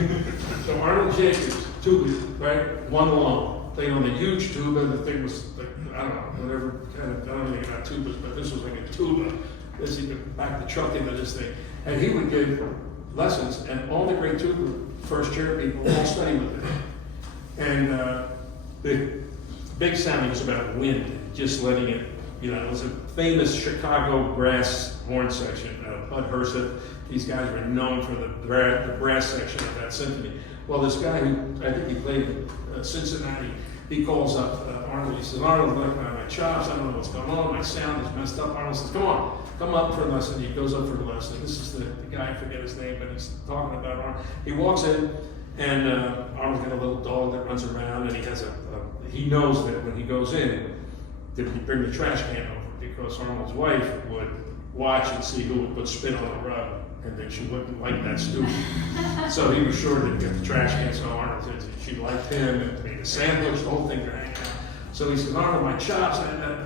So Arnold Jacobs, tuba, right? One alone. Played on the huge tuba. The thing was like, I don't know, whatever kind of, I don't know anything about tubas, but this was like a tuba. This he could back the truck into this thing. And he would give lessons, and all the great tuba first chair people all study with him. And the big sounding was about wind, just letting it, you know, it was a famous Chicago brass horn section, Bud Herseth. These guys were known for the brass section of that symphony. Well, this guy who, I think he played in Cincinnati, he calls up Arnold. He says, Arnold, like my chops, I don't know what's going on, my sound is messed up. Arnold says, come up for a lesson. He goes up for a lesson. This is the guy, I forget his name, but he's talking about Arnold. He walks in, and Arnold's got a little dog that runs around, and he has he knows that when he goes in, that he bring the trash can over, because Arnold's wife would watch and see who would put spit on the rug, and then she wouldn't like that student. So he was sure to get the trash can, so Arnold said she liked him, and made a sandwich, the whole thing dragged out. So he says, Arnold, my chops,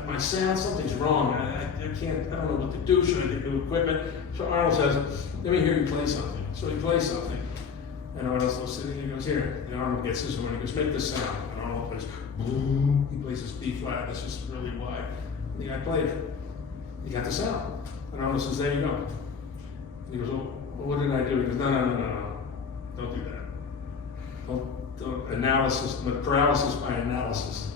my sound, something's wrong. I don't know what to do. Should I get new equipment? So Arnold says, let me hear you play something. So he plays something. And Arnold's listening, and he goes, here. And Arnold gets his horn, he goes, make this sound. And Arnold plays, boom. He plays this B flat, it's just really wide. And the guy played it. He got the sound. And Arnold says, there you go. And he goes, well, what did I do? He goes, no. Don't do that. Don't analysis, but paralysis by analysis.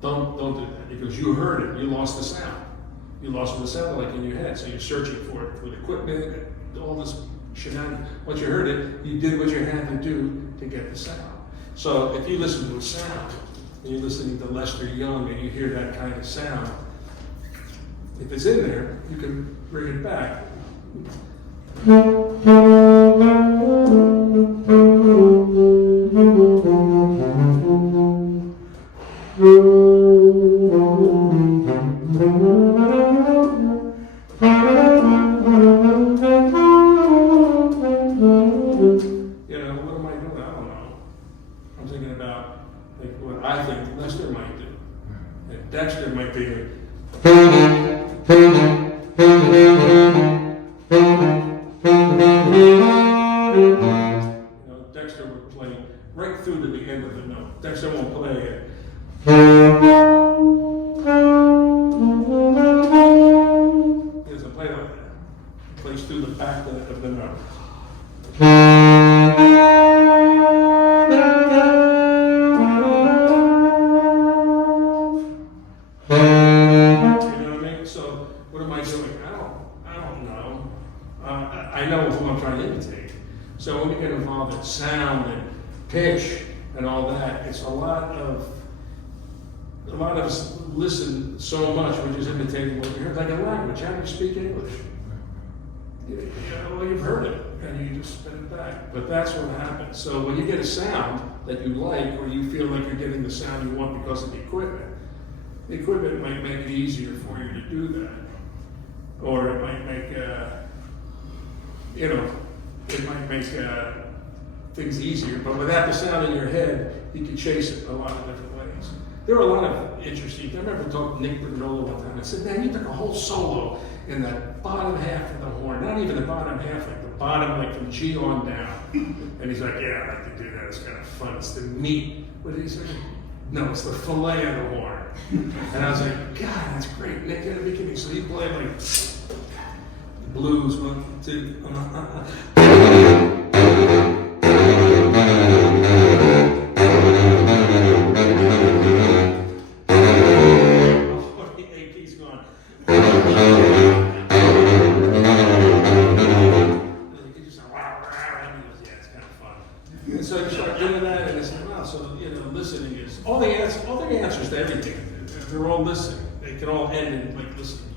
Don't do that. Because you heard it, you lost the sound. You lost what it sounded like in your head. So you're searching for it with equipment, all this shenanigans. Once you heard it, you did what you had to do to get the sound. So if you listen to a sound, and you're listening to Lester Young, and you hear that kind of sound, if it's in there, you can bring it back. I think Lester might do. And Dexter might be like, Dexter would play right through to the end of the note. Dexter won't play it. He doesn't play like that. He plays through the back of the note. I know who I'm trying to imitate. So when we get involved in sound and pitch and all that, it's a lot of us listen so much, we're just imitating what we heard, like a language. How do you speak English? Well, you've heard it, and you just spit it back. But that's what happens. So when you get a sound that you like, or you feel like you're getting the sound you want because of the equipment might make it easier for you to do that. Or it might make, things easier, but without the sound in your head, you can chase it a lot of different ways. There are a lot of interesting, I remember talking to Nick Bernola one time, I said, man, you took a whole solo in that bottom half of the horn, not even the bottom half, like the bottom, like from G on down. And he's like, yeah, I like to do that, it's kind of fun, it's the meat. What did he say? No, it's the fillet of the horn. And I was like, God, that's great, Nick, at the beginning. So he played like blues, 1, 2, he's gone. You can just wow. And so you start doing that, and it's like, wow, so, listening is, all the answers to everything, they're all listening. They can all end in, like, listening,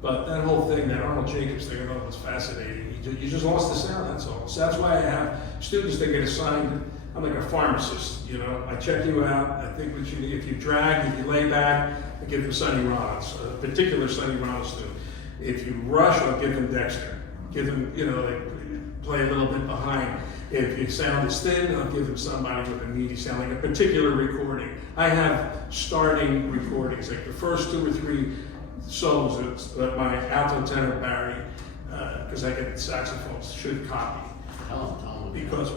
But that whole thing, that Arnold Jacobs thing, I thought was fascinating. You just lost the sound, that's all. So that's why I have students that get assigned, I'm like a pharmacist, I check you out, I think what you need, if you drag, if you lay back, I give them Sonny Rollins, a particular Sonny Rollins student. If you rush, I'll give them Dexter. Give them, play a little bit behind. If your sound is thin, I'll give them somebody with a meaty sound, like a particular recording. I have starting recordings, like the first 2 or 3 solos that my alto tenor Barry, because I get saxophones, should copy. Tell me. Because,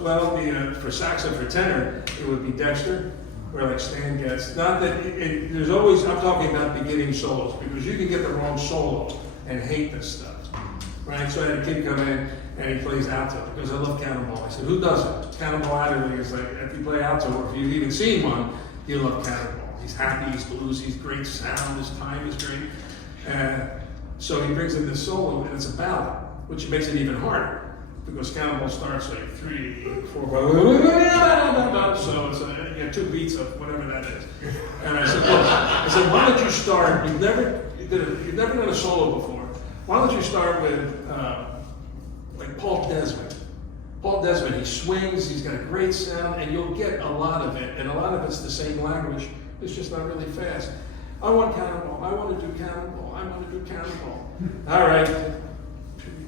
for saxo for tenor, it would be Dexter, where like Stan gets. Not that there's always. I'm talking about beginning solos because you can get the wrong solo and hate this stuff, right? So I had a kid come in and he plays alto because I love Cannonball. I said, who doesn't? Cannonball Adderley is like if you play alto or if you've even seen one, you love Cannonball. He's happy, he's bluesy, he's great sound, his time is great. So he brings in this solo and it's a ballad, which makes it even harder. Because Cannonball starts like 3, 4, 5, so it's 2 beats of whatever that is. And I said, why don't you start? You've never done a solo before. Why don't you start with like Paul Desmond? Paul Desmond, he swings, he's got a great sound, and you'll get a lot of it. And a lot of it's the same language. It's just not really fast. I want Cannonball. I want to do Cannonball. I want to do Cannonball. All right.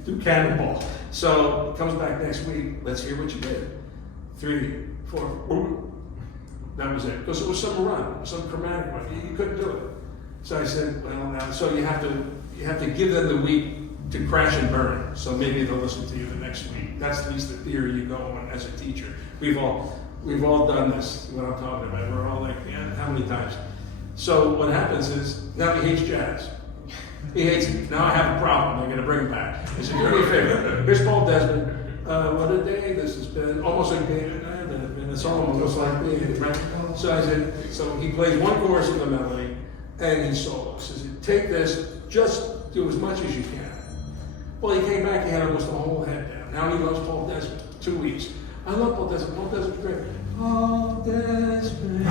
Do Cannonball. So comes back next week. Let's hear what you did. 3, 4. That was it. Because it was some run, some chromatic run. You couldn't do it. So I said, well, now, so you have to give them the week to crash and burn. So maybe they'll listen to you the next week. That's at least the theory you go on as a teacher. We've all done this. What I'm talking about. We're all like, how many times? So what happens is now he hates jazz. He hates it. Now I have a problem. I'm going to bring him back. I said, do me a favor. Here's Paul Desmond. What a day this has been. Almost like being, it's almost like being, right? So I said, so he plays one chorus of the melody and he solos. I said, take this, just do as much as you can. Well, he came back, he had almost the whole head down. Now he loves Paul Desmond. 2 weeks. I love Paul Desmond. Paul Desmond's great. Paul Desmond. He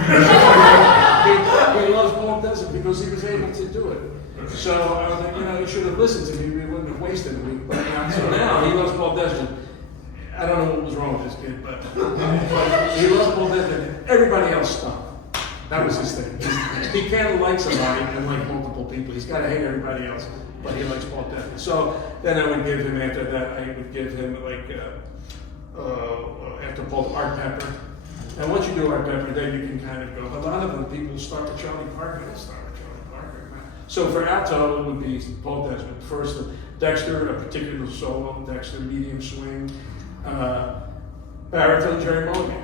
loves Paul Desmond because he was able to do it. So I was like, you should have listened to me. We wouldn't have wasted a week. But so now he loves Paul Desmond. I don't know what was wrong with this kid, but he loves Paul Desmond. Everybody else stopped. That was his thing. He can't like somebody and like multiple people. He's got to hate everybody else, but he likes Paul Desmond. So then I would give him after that. I would give him like after Paul Art Pepper. And once you do Art Pepper, then you can kind of go. A lot of them people start with Charlie Parker. They'll start with Charlie Parker. So for alto, it would be Paul Desmond. First, Dexter, a particular solo, Dexter, medium swing. Baritone, Jerry Mulligan.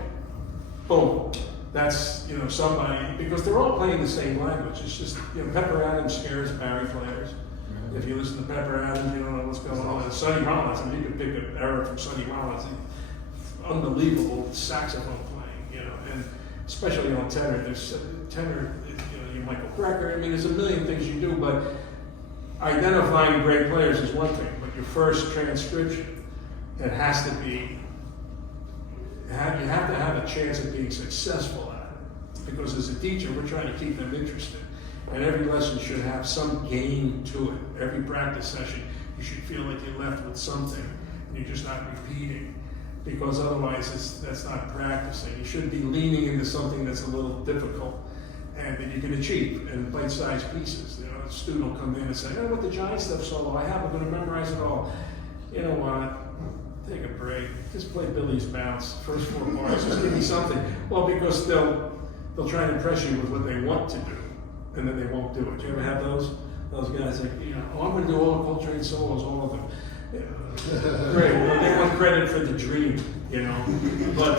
Boom. That's, somebody, because they're all playing the same language. It's just, Pepper Adams scares Barry players. If you listen to Pepper Adams, you don't know what's going on. And Sonny Rollins, you can pick an era from Sonny Rollins. Unbelievable saxophone playing, and especially on tenor. There's tenor, your Michael Brecker. There's a million things you do, but identifying great players is one thing. But your first transcription, it has to be. You have to have a chance of being successful at it, because as a teacher, we're trying to keep them interested, and every lesson should have some gain to it. Every practice session, you should feel like you left with something, and you're just not repeating. Because otherwise that's not practicing. You should be leaning into something that's a little difficult and that you can achieve in bite-sized pieces. A student will come in and say, with the giant step solo, I haven't going to memorize it all. You know what? Take a break. Just play Billy's Bounce. First 4 bars. Just give me something. Well, because they'll try and impress you with what they want to do, and then they won't do it. Do you ever have those guys like, I'm going to do all the Coltrane solos, all of them. Great. Well, they want credit for the dream, but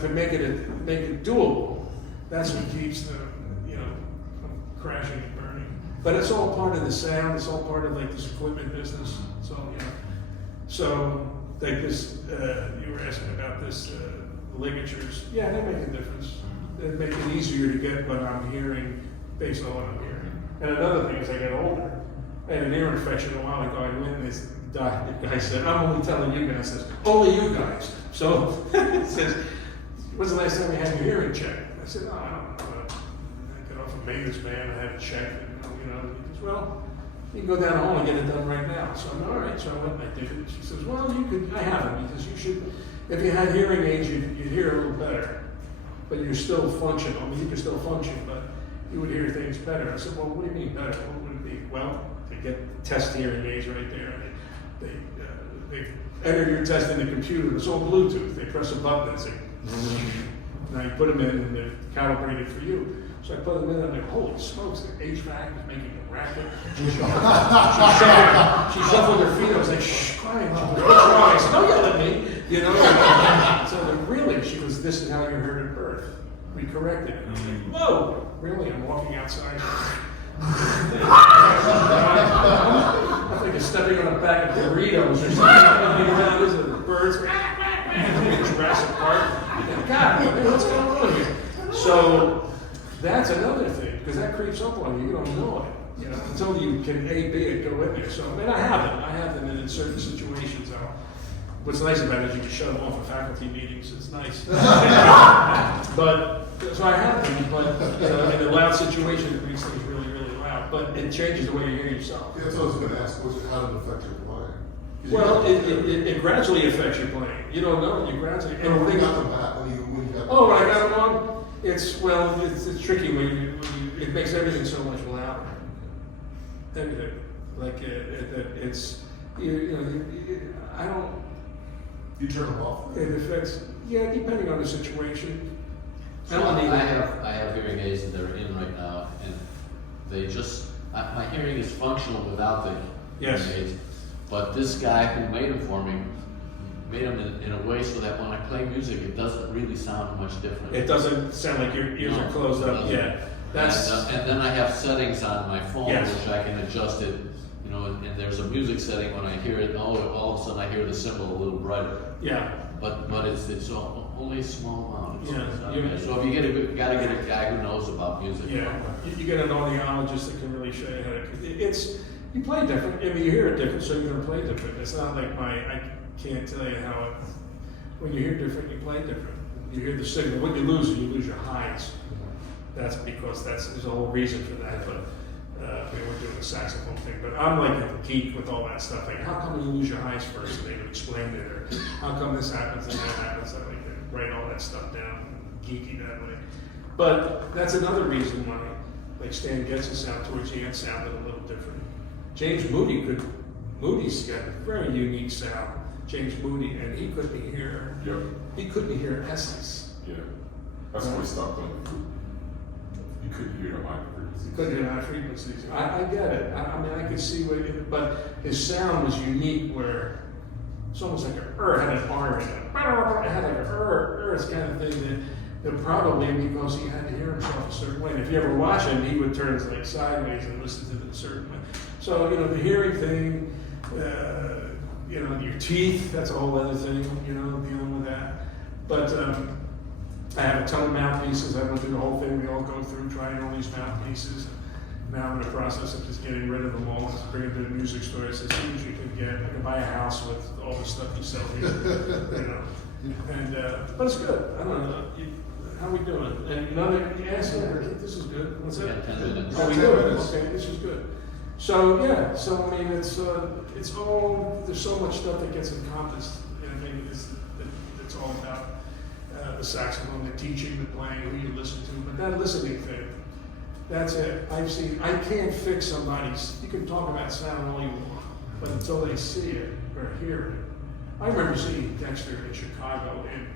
to make it doable, that's what keeps them, from crashing and burning. But it's all part of the sound. It's all part of like this equipment business. So like this, you were asking about this ligatures. Yeah, they make a difference. They make it easier to get what I'm hearing based on what I'm hearing. And another thing is I get older. I had an ear infection a while ago. I went and the guy said, I'm only telling you guys this. Only you guys. So it says, when's the last time we had your hearing checked? I said, oh, I don't know. I got off of Mayor's man, I had it checked, and, he goes, well, you can go down the hall and get it done right now. So I'm all right. So I went and I did it. She says, well, you could, I haven't, because you should, if you had hearing aids, you'd hear a little better. But you're still functional. I mean, you can still function, but you would hear things better. I said, well, what do you mean better? What would it be? Well, they get test hearing aids right there. They enter your test in the computer. It's all Bluetooth. They press a button and say, now you put them in and they're calibrated for you. So I put them in and I'm like, holy smokes, the HVAC is making a racket. She shuffled her feet. I was like, shh, quiet. She goes, what's wrong? I said, don't yell at me. So really, she goes, this is how you heard at birth. We corrected it. I was like, whoa, really? I'm walking outside. I think it's stepping on the back of Doritos or something. Around, these are the birds. Jurassic Park. God, what's going on here? So that's another thing, because that creeps up on you. You don't know it, until you can A, B, and go in there. So, I mean, I have them in certain situations. What's nice about it is you can shut them off at faculty meetings. It's nice. But, so I have them, but in a loud situation, it makes things really, really loud. But it changes the way you hear yourself. Yeah, that's what I was gonna ask, how did it affect your playing? Well, it gradually affects your playing. You don't know, you gradually. And when you got them back, when you got Oh, when I got them on, it's tricky when you, it makes everything so much louder. Everything. Like, it's, I don't, you turn them off? it affects, depending on the situation. So I have hearing aids that they're in right now, and they just, my hearing is functional without the Yes. hearing aids. But this guy who made them for me, made them in a way so that when I play music, it doesn't really sound much different. It doesn't sound like your ears are closed up. Yeah, that's. And then I have settings on my phone, Yes. which I can adjust it, and there's a music setting when I hear it, all of a sudden I hear the cymbal a little brighter. Yeah. But it's only a small amount. Yeah. So if you gotta get a guy who knows about music. Yeah, you get an audiologist that can really show you how to. You play different. I mean, you hear it different, so you're gonna play different. It's not like I can't tell you how it. When you hear different, you play different. You hear the signal. What you lose your highs. That's because there's a whole reason for that. But we're doing the saxophone thing. But I'm like a geek with all that stuff. Like, how come you lose your highs first? And they would explain it, or how come this happens and that happens. I like to write all that stuff down. I'm geeky that way. But that's another reason why, like Stan gets us out towards the end, sounded a little different. James Moody's got a very unique sound. James Moody, and he couldn't hear. Yep. He couldn't hear Essex. Yeah. That's why we stopped doing it. You couldn't hear the high frequencies. He couldn't hear high frequencies. I get it. I mean, I could see but his sound was unique, where it's almost like had an R in it. It had like a it's kind of thing that probably because he had to hear himself a certain way. And if you ever watch him, he would turn like sideways and listen to it a certain way. So, the hearing thing, your teeth, that's a whole other thing, dealing with that. But I have a ton of mouthpieces. I went through the whole thing. We all go through trying all these mouthpieces. Now I'm in the process of just getting rid of them all, just bring them to the music store. It's as soon as you can get. I can buy a house with all the stuff you sell here, And, but it's good. I don't know. How we doing? And this is good. What's that? Yeah, 10 minutes. Oh, we do it. Okay, this is good. So I mean, it's all, there's so much stuff that gets encompassed. I mean, it's all about the saxophone, the teaching, the playing, who you listen to. But that listening thing, that's it. I can't fix somebody's. You can talk about sound all you want, but until they see it or hear it. I remember seeing Dexter in Chicago in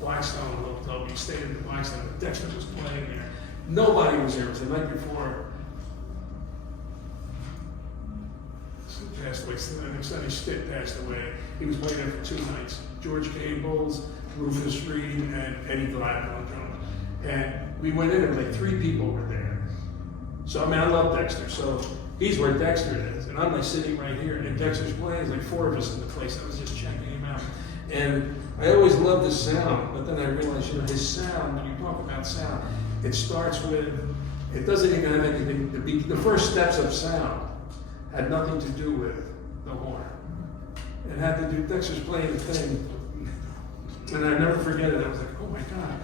Blackstone Hotel. We stayed in the Blackstone. Dexter was playing there. Nobody was there. It was the night before. Passed away. The next Sunday, Stitt passed away. He was playing there for 2 nights. George Cables, Rufus Reed, and Eddie Gladden on drums. And we went in and like 3 people were there. So I mean, I love Dexter. So he's where Dexter is, and I'm like sitting right here. And Dexter's playing. There's like 4 of us in the place. I was just checking him out. And I always loved his sound, but then I realized, his sound. When you talk about sound, it starts with. It doesn't even have anything. The first steps of sound had nothing to do with the horn. It had to do, Dexter's playing the thing, And I never forget it. I was like, oh my God,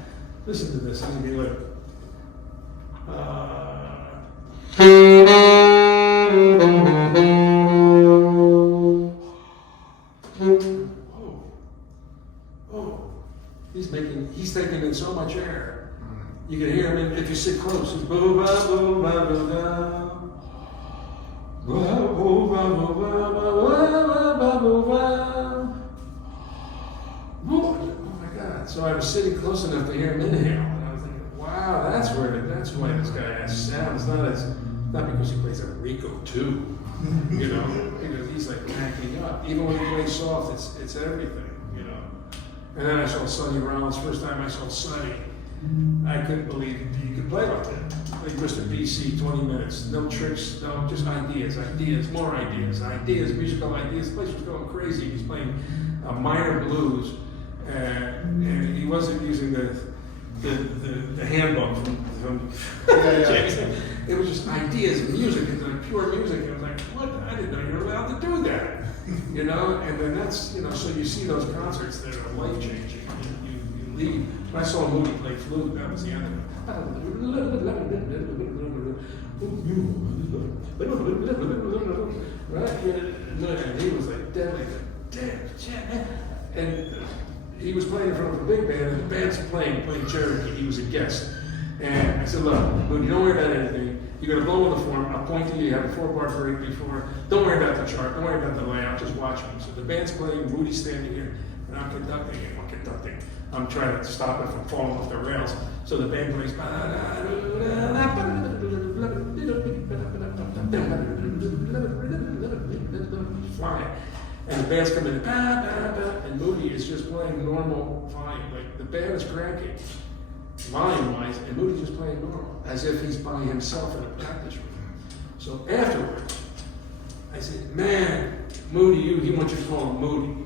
listen to this. I'm gonna be like, he's taking in so much air. You can hear him if you sit close. He's boo ba boo ba boo da. Boo ba boo ba ba boo ba. Oh my God! So I was sitting close enough to hear him inhale, and I was thinking, wow, that's why this guy has sound. It's not because he plays a Rico too, you know, because he's like cracking up. Even when he plays soft, it's everything, you know. And then I saw Sonny Rollins. First time I saw Sonny, I couldn't believe he could play like that. Like Mr. BC, 20 minutes, no tricks, no, just ideas, more ideas, musical ideas. The place was going crazy. He was playing minor blues, and he wasn't using the handbook from Jackson. It was just ideas and music, and like pure music. I was like, what? I didn't know you were allowed to do that, you know. And then that's, you know, so you see those concerts that are life changing. You leave. When I saw Moody play flute, that was the end of it. Right? And he was like dead, like damn. And he was playing in front of a big band, and the band's playing Cherokee. He was a guest. And I said, look, Moody, don't worry about anything. You're going to blow on the form. I'll point to you. You have a 4-part break before. Don't worry about the chart. Don't worry about the layout. Just watch me. So the band's playing. Moody's standing here, and I'm conducting. I'm trying to stop it from falling off the rails. So the band plays. Flying. And the band's coming in. And Moody is just playing normal volume. Like the band is cranking, volume-wise, and Moody's just playing normal, as if he's by himself in a practice room. So afterwards, I said, man, Moody, he wants you to call him Moody.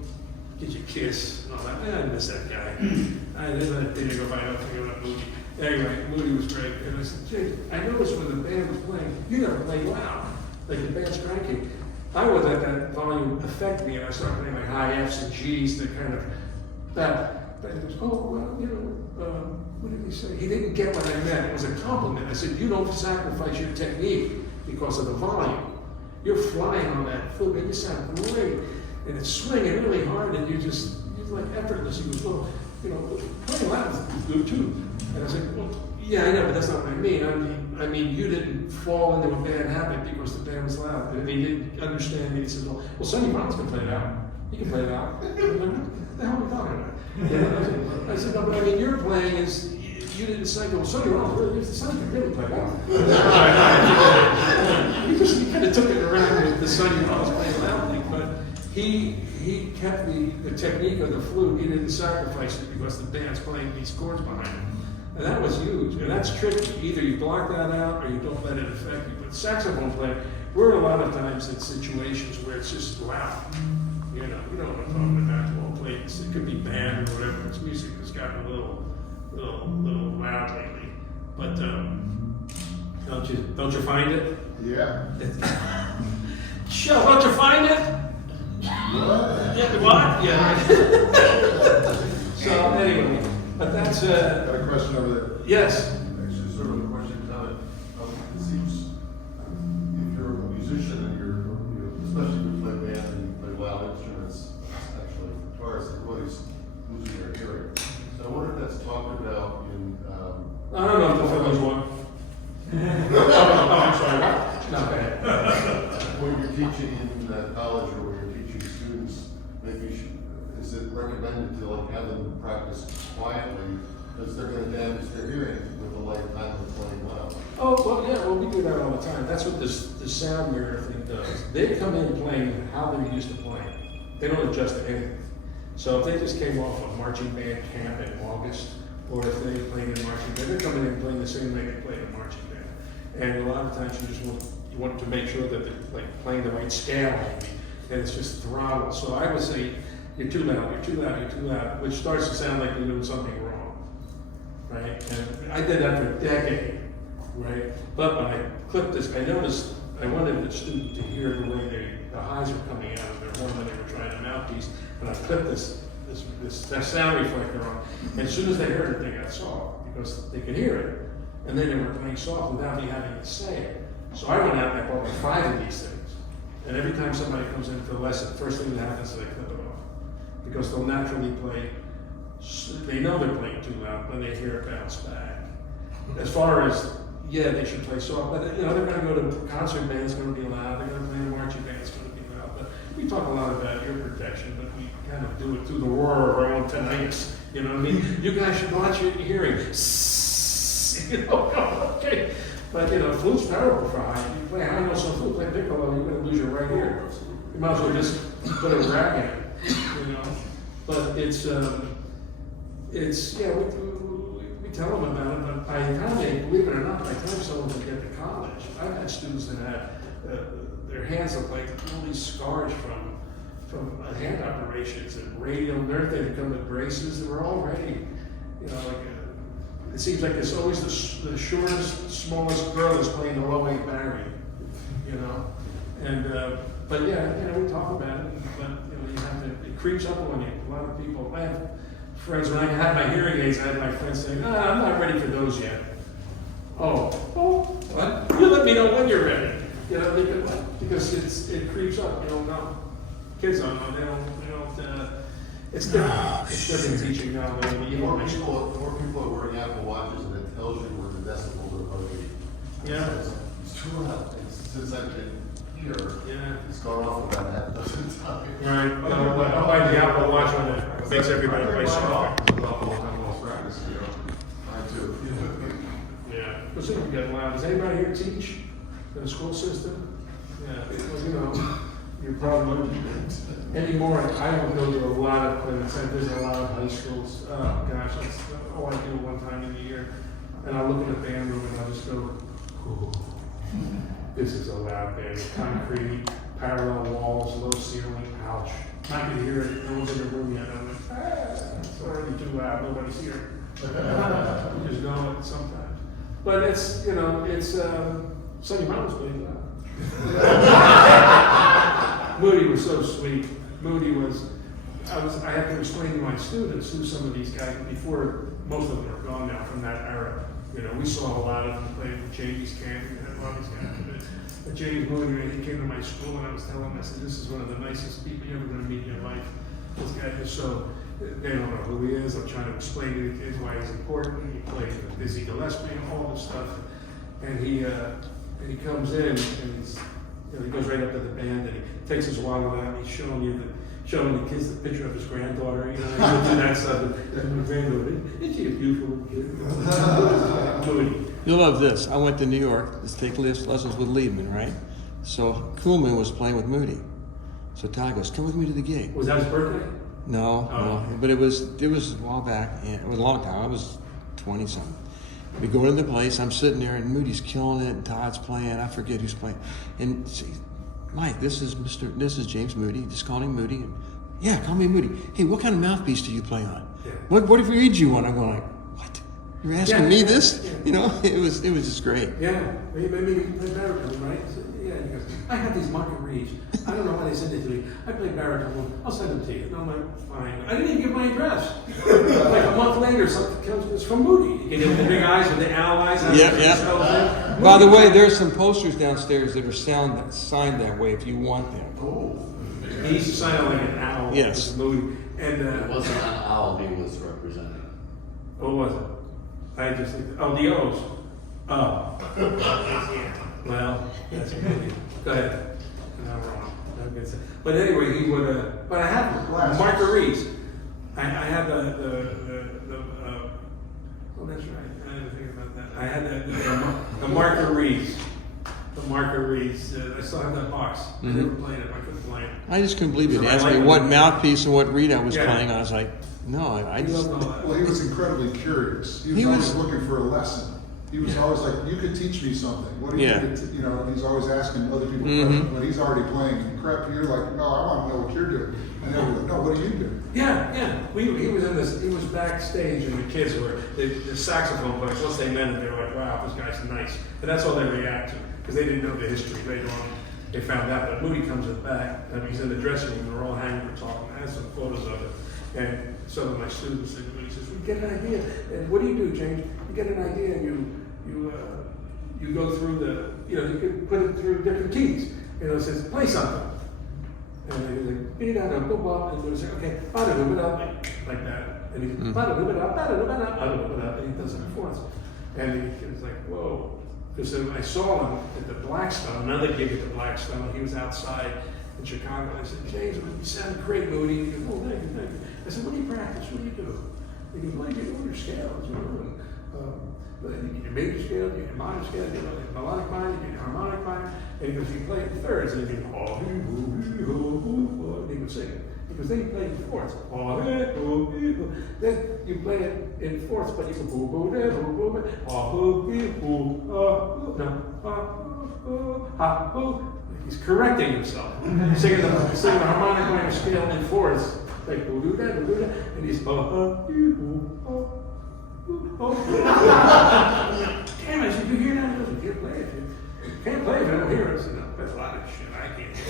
Get your kiss. And all that. Man, I miss that guy. I didn't go by up to go to Moody. Anyway, Moody was great. And I said, Jake, I noticed when the band was playing, you never play loud. Like the band's cranking. I would let that volume affect me, and I started playing like high F's and G's to kind of that. But he goes, oh, well, you know, what did he say? He didn't get what I meant. It was a compliment. I said, you don't sacrifice your technique because of the volume. You're flying on that flute, and you sound great. And it's swinging really hard, and you're like effortless. He goes, well, you know, playing loud is good too. And I said, well, yeah, I know, but that's not what I mean. I mean, you didn't fall into a bad habit because the band was loud. And he didn't understand me. He said, well, Sonny Rollins can play it out. He can play it out. What the hell are we talking about? And I said, no, but I mean, your playing is, you didn't say, well, Sonny Rollins, Sonny can really play it out. He kind of took it around with the Sonny Rollins playing loudly, but he kept the technique of the flute. He didn't sacrifice it because the band's playing these chords behind him. And that was huge, and that's tricky. Either you block that out or you don't let it affect you. But saxophone playing, we're a lot of times in situations where it's just loud. You know what I'm talking about. Well played. It could be band or whatever. It's music that's gotten a little loud lately. But don't you find it? Yeah. Show, don't you find it? What? Yeah, what? Yeah. So anyway, but that's Got a question over there. yes. Actually, sort of a question, comment. It seems if you're a musician and especially if you play band and you play loud instruments, actually guitarists, everybody's losing their hearing. So I wonder if that's talked about in. I don't know if the fellows want. I'm sorry. What? Not bad. When you're teaching in college or when you're teaching students, maybe is it recommended to like have them practice quietly because they're going to damage their hearing with a lifetime of playing loud? Oh, well, yeah, well, we do that all the time. That's what this sound mirror thing does. They come in playing how they're used to playing. They don't adjust to anything. So if they just came off a marching band camp in August, or if they played in marching band, they're coming in playing the same way they played in marching band. And a lot of times you want to make sure that they're like playing the right scale, and it's just throttle. So I would say, you're too loud, which starts to sound like you're doing something wrong, right? And I did that for a decade, right? But when I clipped this, I noticed I wanted the student to hear the way the highs were coming out of their horn when they were trying a mouthpiece, and I clipped this that sound reflector on. And as soon as they heard it, they got soft because they could hear it. And then they were playing soft without me having to say it. So I went out and I bought like 5 of these things. And every time somebody comes in for a lesson, the first thing that happens is they clip it off. Because they'll naturally play, they know they're playing too loud, but they hear it bounce back. As far as, yeah, they should play soft, but you know, they're gonna go to concert bands, gonna be loud, they're gonna play a marching band, it's gonna be loud. But we talk a lot about ear protection, but we kind of do it through the roar of our own tinnitus. You know what I mean? You guys should watch your hearing. You know, okay. But you know, flute's terrible for high. You play high notes on flute, play piccolo, you're gonna lose your right ear. You might as well just put a rag in it, you know. But it's yeah, we tell them about it, but by the time they, believe it or not, by the time someone can get to college, I've had students that have their hands look like all these scars from hand operations and radial nerve. They become the braces. They were already, you know, like it seems like it's always the shortest, smallest girl that's playing the low A Barry, you know. And but yeah, you know, we talk about it, but you know, you have to. It creeps up on you. A lot of people. I have friends when I had my hearing aids. I had my friends saying, "I'm not ready for those yet." Oh, what? You let me know when you're ready. You know, because it creeps up. You don't know. Kids don't know. They don't. It's different. It's different teaching now than when The you more were. people are wearing Apple Watches, and it tells you where the decibels are going to be. Yeah. It's true enough. Since I've been here, Yeah. it's gone off about half a dozen times. Right. I'll buy the Apple Watch one that makes everybody play soft. Practice, you know. Mine too. Yeah. What's it getting loud? Does anybody here teach in the school system? Yeah. Well, you know, you probably anymore. I don't go to a lot of clinics. I visit a lot of high schools. Oh gosh, that's all I do one time in the year. And I look in the band room and I just go, ooh, this is a loud band. Concrete, parallel walls, low ceiling, ouch. I can hear it. No one's in the room yet. I'm like, it's already too loud. Nobody's here. You just know it sometimes. But it's, you know, it's Sunny Mountain's pretty loud. Moody was so sweet. Moody was, I had to explain to my students who some of these guys, before most of them are gone now from that era. You know, we saw a lot of them play with James Camp, and a lot of these guys. But James Moody, he came to my school and I was telling him, I said, this is one of the nicest people you're ever going to meet in your life. This guy is so, they don't know who he is. I'm trying to explain to the kids why he's important. He plays with Dizzy Gillespie and all this stuff. And he comes in and he's, you know, he goes right up to the band and he takes his wallet out and he's showing the kids the picture of his granddaughter. You know, he'll do that stuff. And my granddaughter, isn't she a beautiful little kid? Moody. You'll love this. I went to New York to take lessons with Liebman, right? So Kuhlman was playing with Moody. So Ty goes, come with me to the gig. Was that his birthday? No, Oh. no, but it was a while back. Yeah, it was a long time. I was 20-something. We go to the place. I'm sitting there, and Moody's killing it, and Todd's playing. I forget who's playing. And see, Mike, this is James Moody. Just call him Moody. And, yeah, call me Moody. Hey, what kind of mouthpiece do you play on? Yeah. What reeds you want? I'm going like, what? You're asking me this? Yeah. You know, it was just great. Yeah, maybe you play baritone, right? So, yeah, he goes, I have these market reeds. I don't know why they sent it to me. I play baritone. I'll send them to you. And I'm like, fine. I didn't even give my address. Like a month later, something comes, it's from Moody. You get with the big eyes with the owl eyes. Yeah. By the way, there's some posters downstairs that are signed that way if you want them. Oh. He used to sign out like an owl. Yes. This Moody. And, It wasn't an owl he was representing. what was it? I just think, oh, the O's. Oh. Well, that's good. Go ahead. No, wrong. I'm gonna say. But anyway, he would. But I have Marguerite. I had oh, that's right. I didn't think about that. I had the Marguerite. The Marguerite. I still have that box. I never played it. I couldn't play it. I just couldn't believe it. He So I asked like me it. what mouthpiece and what reed I was Yeah. playing. I was like, no, I He just. loved all that. Well, he was incredibly curious. He was He always was- looking for a lesson. He was always like, you could teach me something. What do you Yeah. need to, you know, he's always asking other people Mhm. questions. When he's already playing crap, you're like, no, I want to know what you're doing. And then we're like, no, what do you do? Yeah. He was in this. He was backstage, and the kids were the saxophone players. Once they met him, they were like, "Wow, this guy's nice." And that's all they react to because they didn't know the history. Later on, they found out. But Moody comes back, and he's in the dressing room. They're all hanging and talking. I have some photos of it, And some of my students said, he says, we get an idea. And what do you do, James? You get an idea and you go through you can put it through different keys. It says, play something. And he's like, beat out a blah, and they'll say, okay, like that. And he and he does it in fourths. And he was like, whoa. Because I saw him at the Blackstone, another gig at the Blackstone. He was outside in Chicago. I said, James, you sound great, Moody. He goes, oh, thank you, thank you. I said, what do you practice? What do you do? He goes, well, you do your scales, you get your major scale, you get your minor scale, you get your melodic minor, you get your harmonic minor. And he goes, you play it in thirds, and you go, and he would sing it. Because then you play it in fourths. Then you play it in fourths, but you go he's correcting himself. He's singing the harmonic minor scale in fourths. Like, and he's damn, I said, you hear that? You can't play it. You can't play it, I don't hear it. I said, no, that's a lot of shit, I can't hear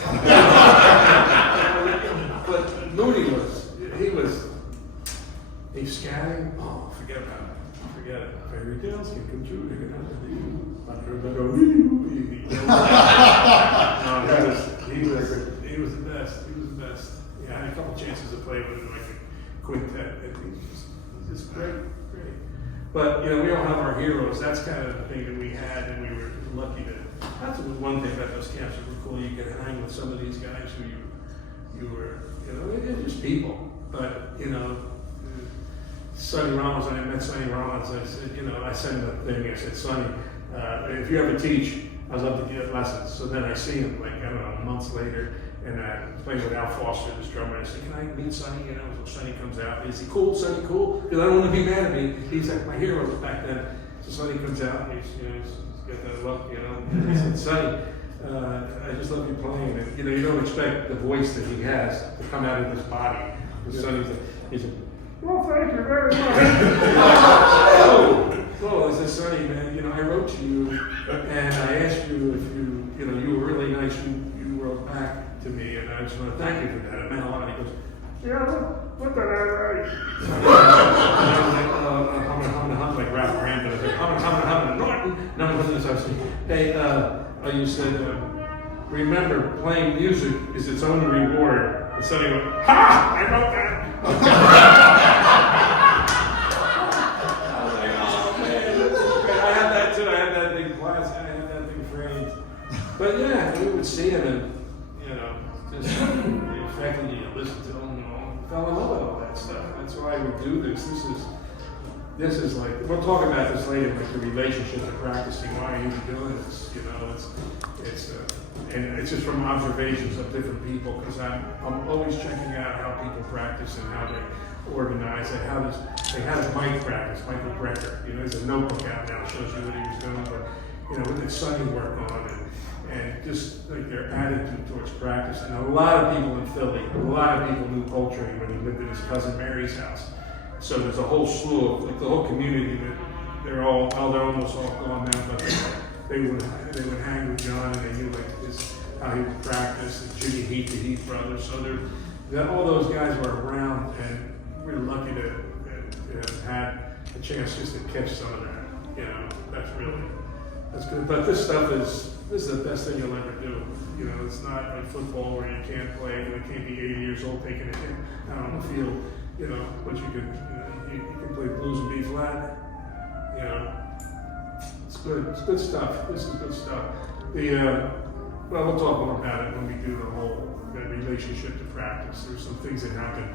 it. But Moody he's scatting, forget about it. Forget it. Fairy tales can come true. He was the best. He was the best. Yeah, I had a couple chances to play with him, like a quintet. He's just great. But, we all have our heroes. That's kind of the thing that we had, and we were lucky to. That's one thing about those camps that were cool. You could hang with some of these guys who you were, they're just people. But, Sonny Rollins, when I met Sonny Rollins, I said, I sent him a thing. I said, Sonny, if you ever teach, I'd love to give lessons. So then I see him, months later, and I playing with Al Foster, this drummer. I said, can I meet Sonny? So Sonny comes out. Is he cool? Sonny cool? Because I don't want to be mad at me. He's like my hero back then. So Sonny comes out, and he's got that look, And I said, Sonny, I just love you playing. And, you don't expect the voice that he has to come out of his body. Because Sonny's he's like, well, thank you very much. I said, Sonny, man, I wrote to you, and I asked you if you were really nice. You wrote back to me, and I just want to thank you for that. It meant a lot. He goes, yeah, what did I write? I was like, hum, like Ralph Brandon. I was like, hum, Norton. No, it wasn't. So I said, hey, you said, remember, playing music is its own reward. And Sonny went, ha! I wrote that. I was like, oh man, that's so great. I had that too. I had that big class. I had that big framed. But yeah, we would see him and just the fact that you listen to him, fell in love with all that stuff. That's why we do this. This is like, we'll talk about this later, like the relationship to practicing, why are you doing this? And it's just from observations of different people, because I'm always checking out how people practice and how they organize it. How does Mike practice? Michael Brecker, there's a notebook out now that shows you what he was doing, but what did Sonny work on, and just like their attitude towards practice. And a lot of people in Philly, a lot of people knew Coltrane when he lived at his cousin Mary's house. So there's a whole slew of, the whole community that they're almost all gone now, but they would hang with John, and they knew how he would practice, and Jimmy Heat, the Heat brothers. So all those guys were around, and we were lucky to have had a chance just to catch some of that. That's good. But this is the best thing you'll ever do. It's not like football where you can't play, and you can't be 80 years old taking it out on the field. But you can play blues and B flat. It's good. It's good stuff. This is good stuff. We'll talk more about it when we do the whole relationship to practice. There's some things that happen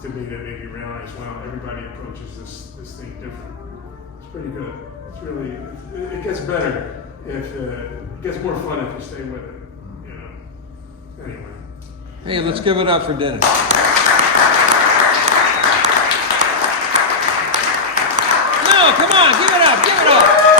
to me that made me realize, wow, everybody approaches this thing different. It's pretty good. It's really, it gets better it gets more fun if you stay with it. Anyway. Hey, let's give it up for Dennis. No, come on, give it up, give it up.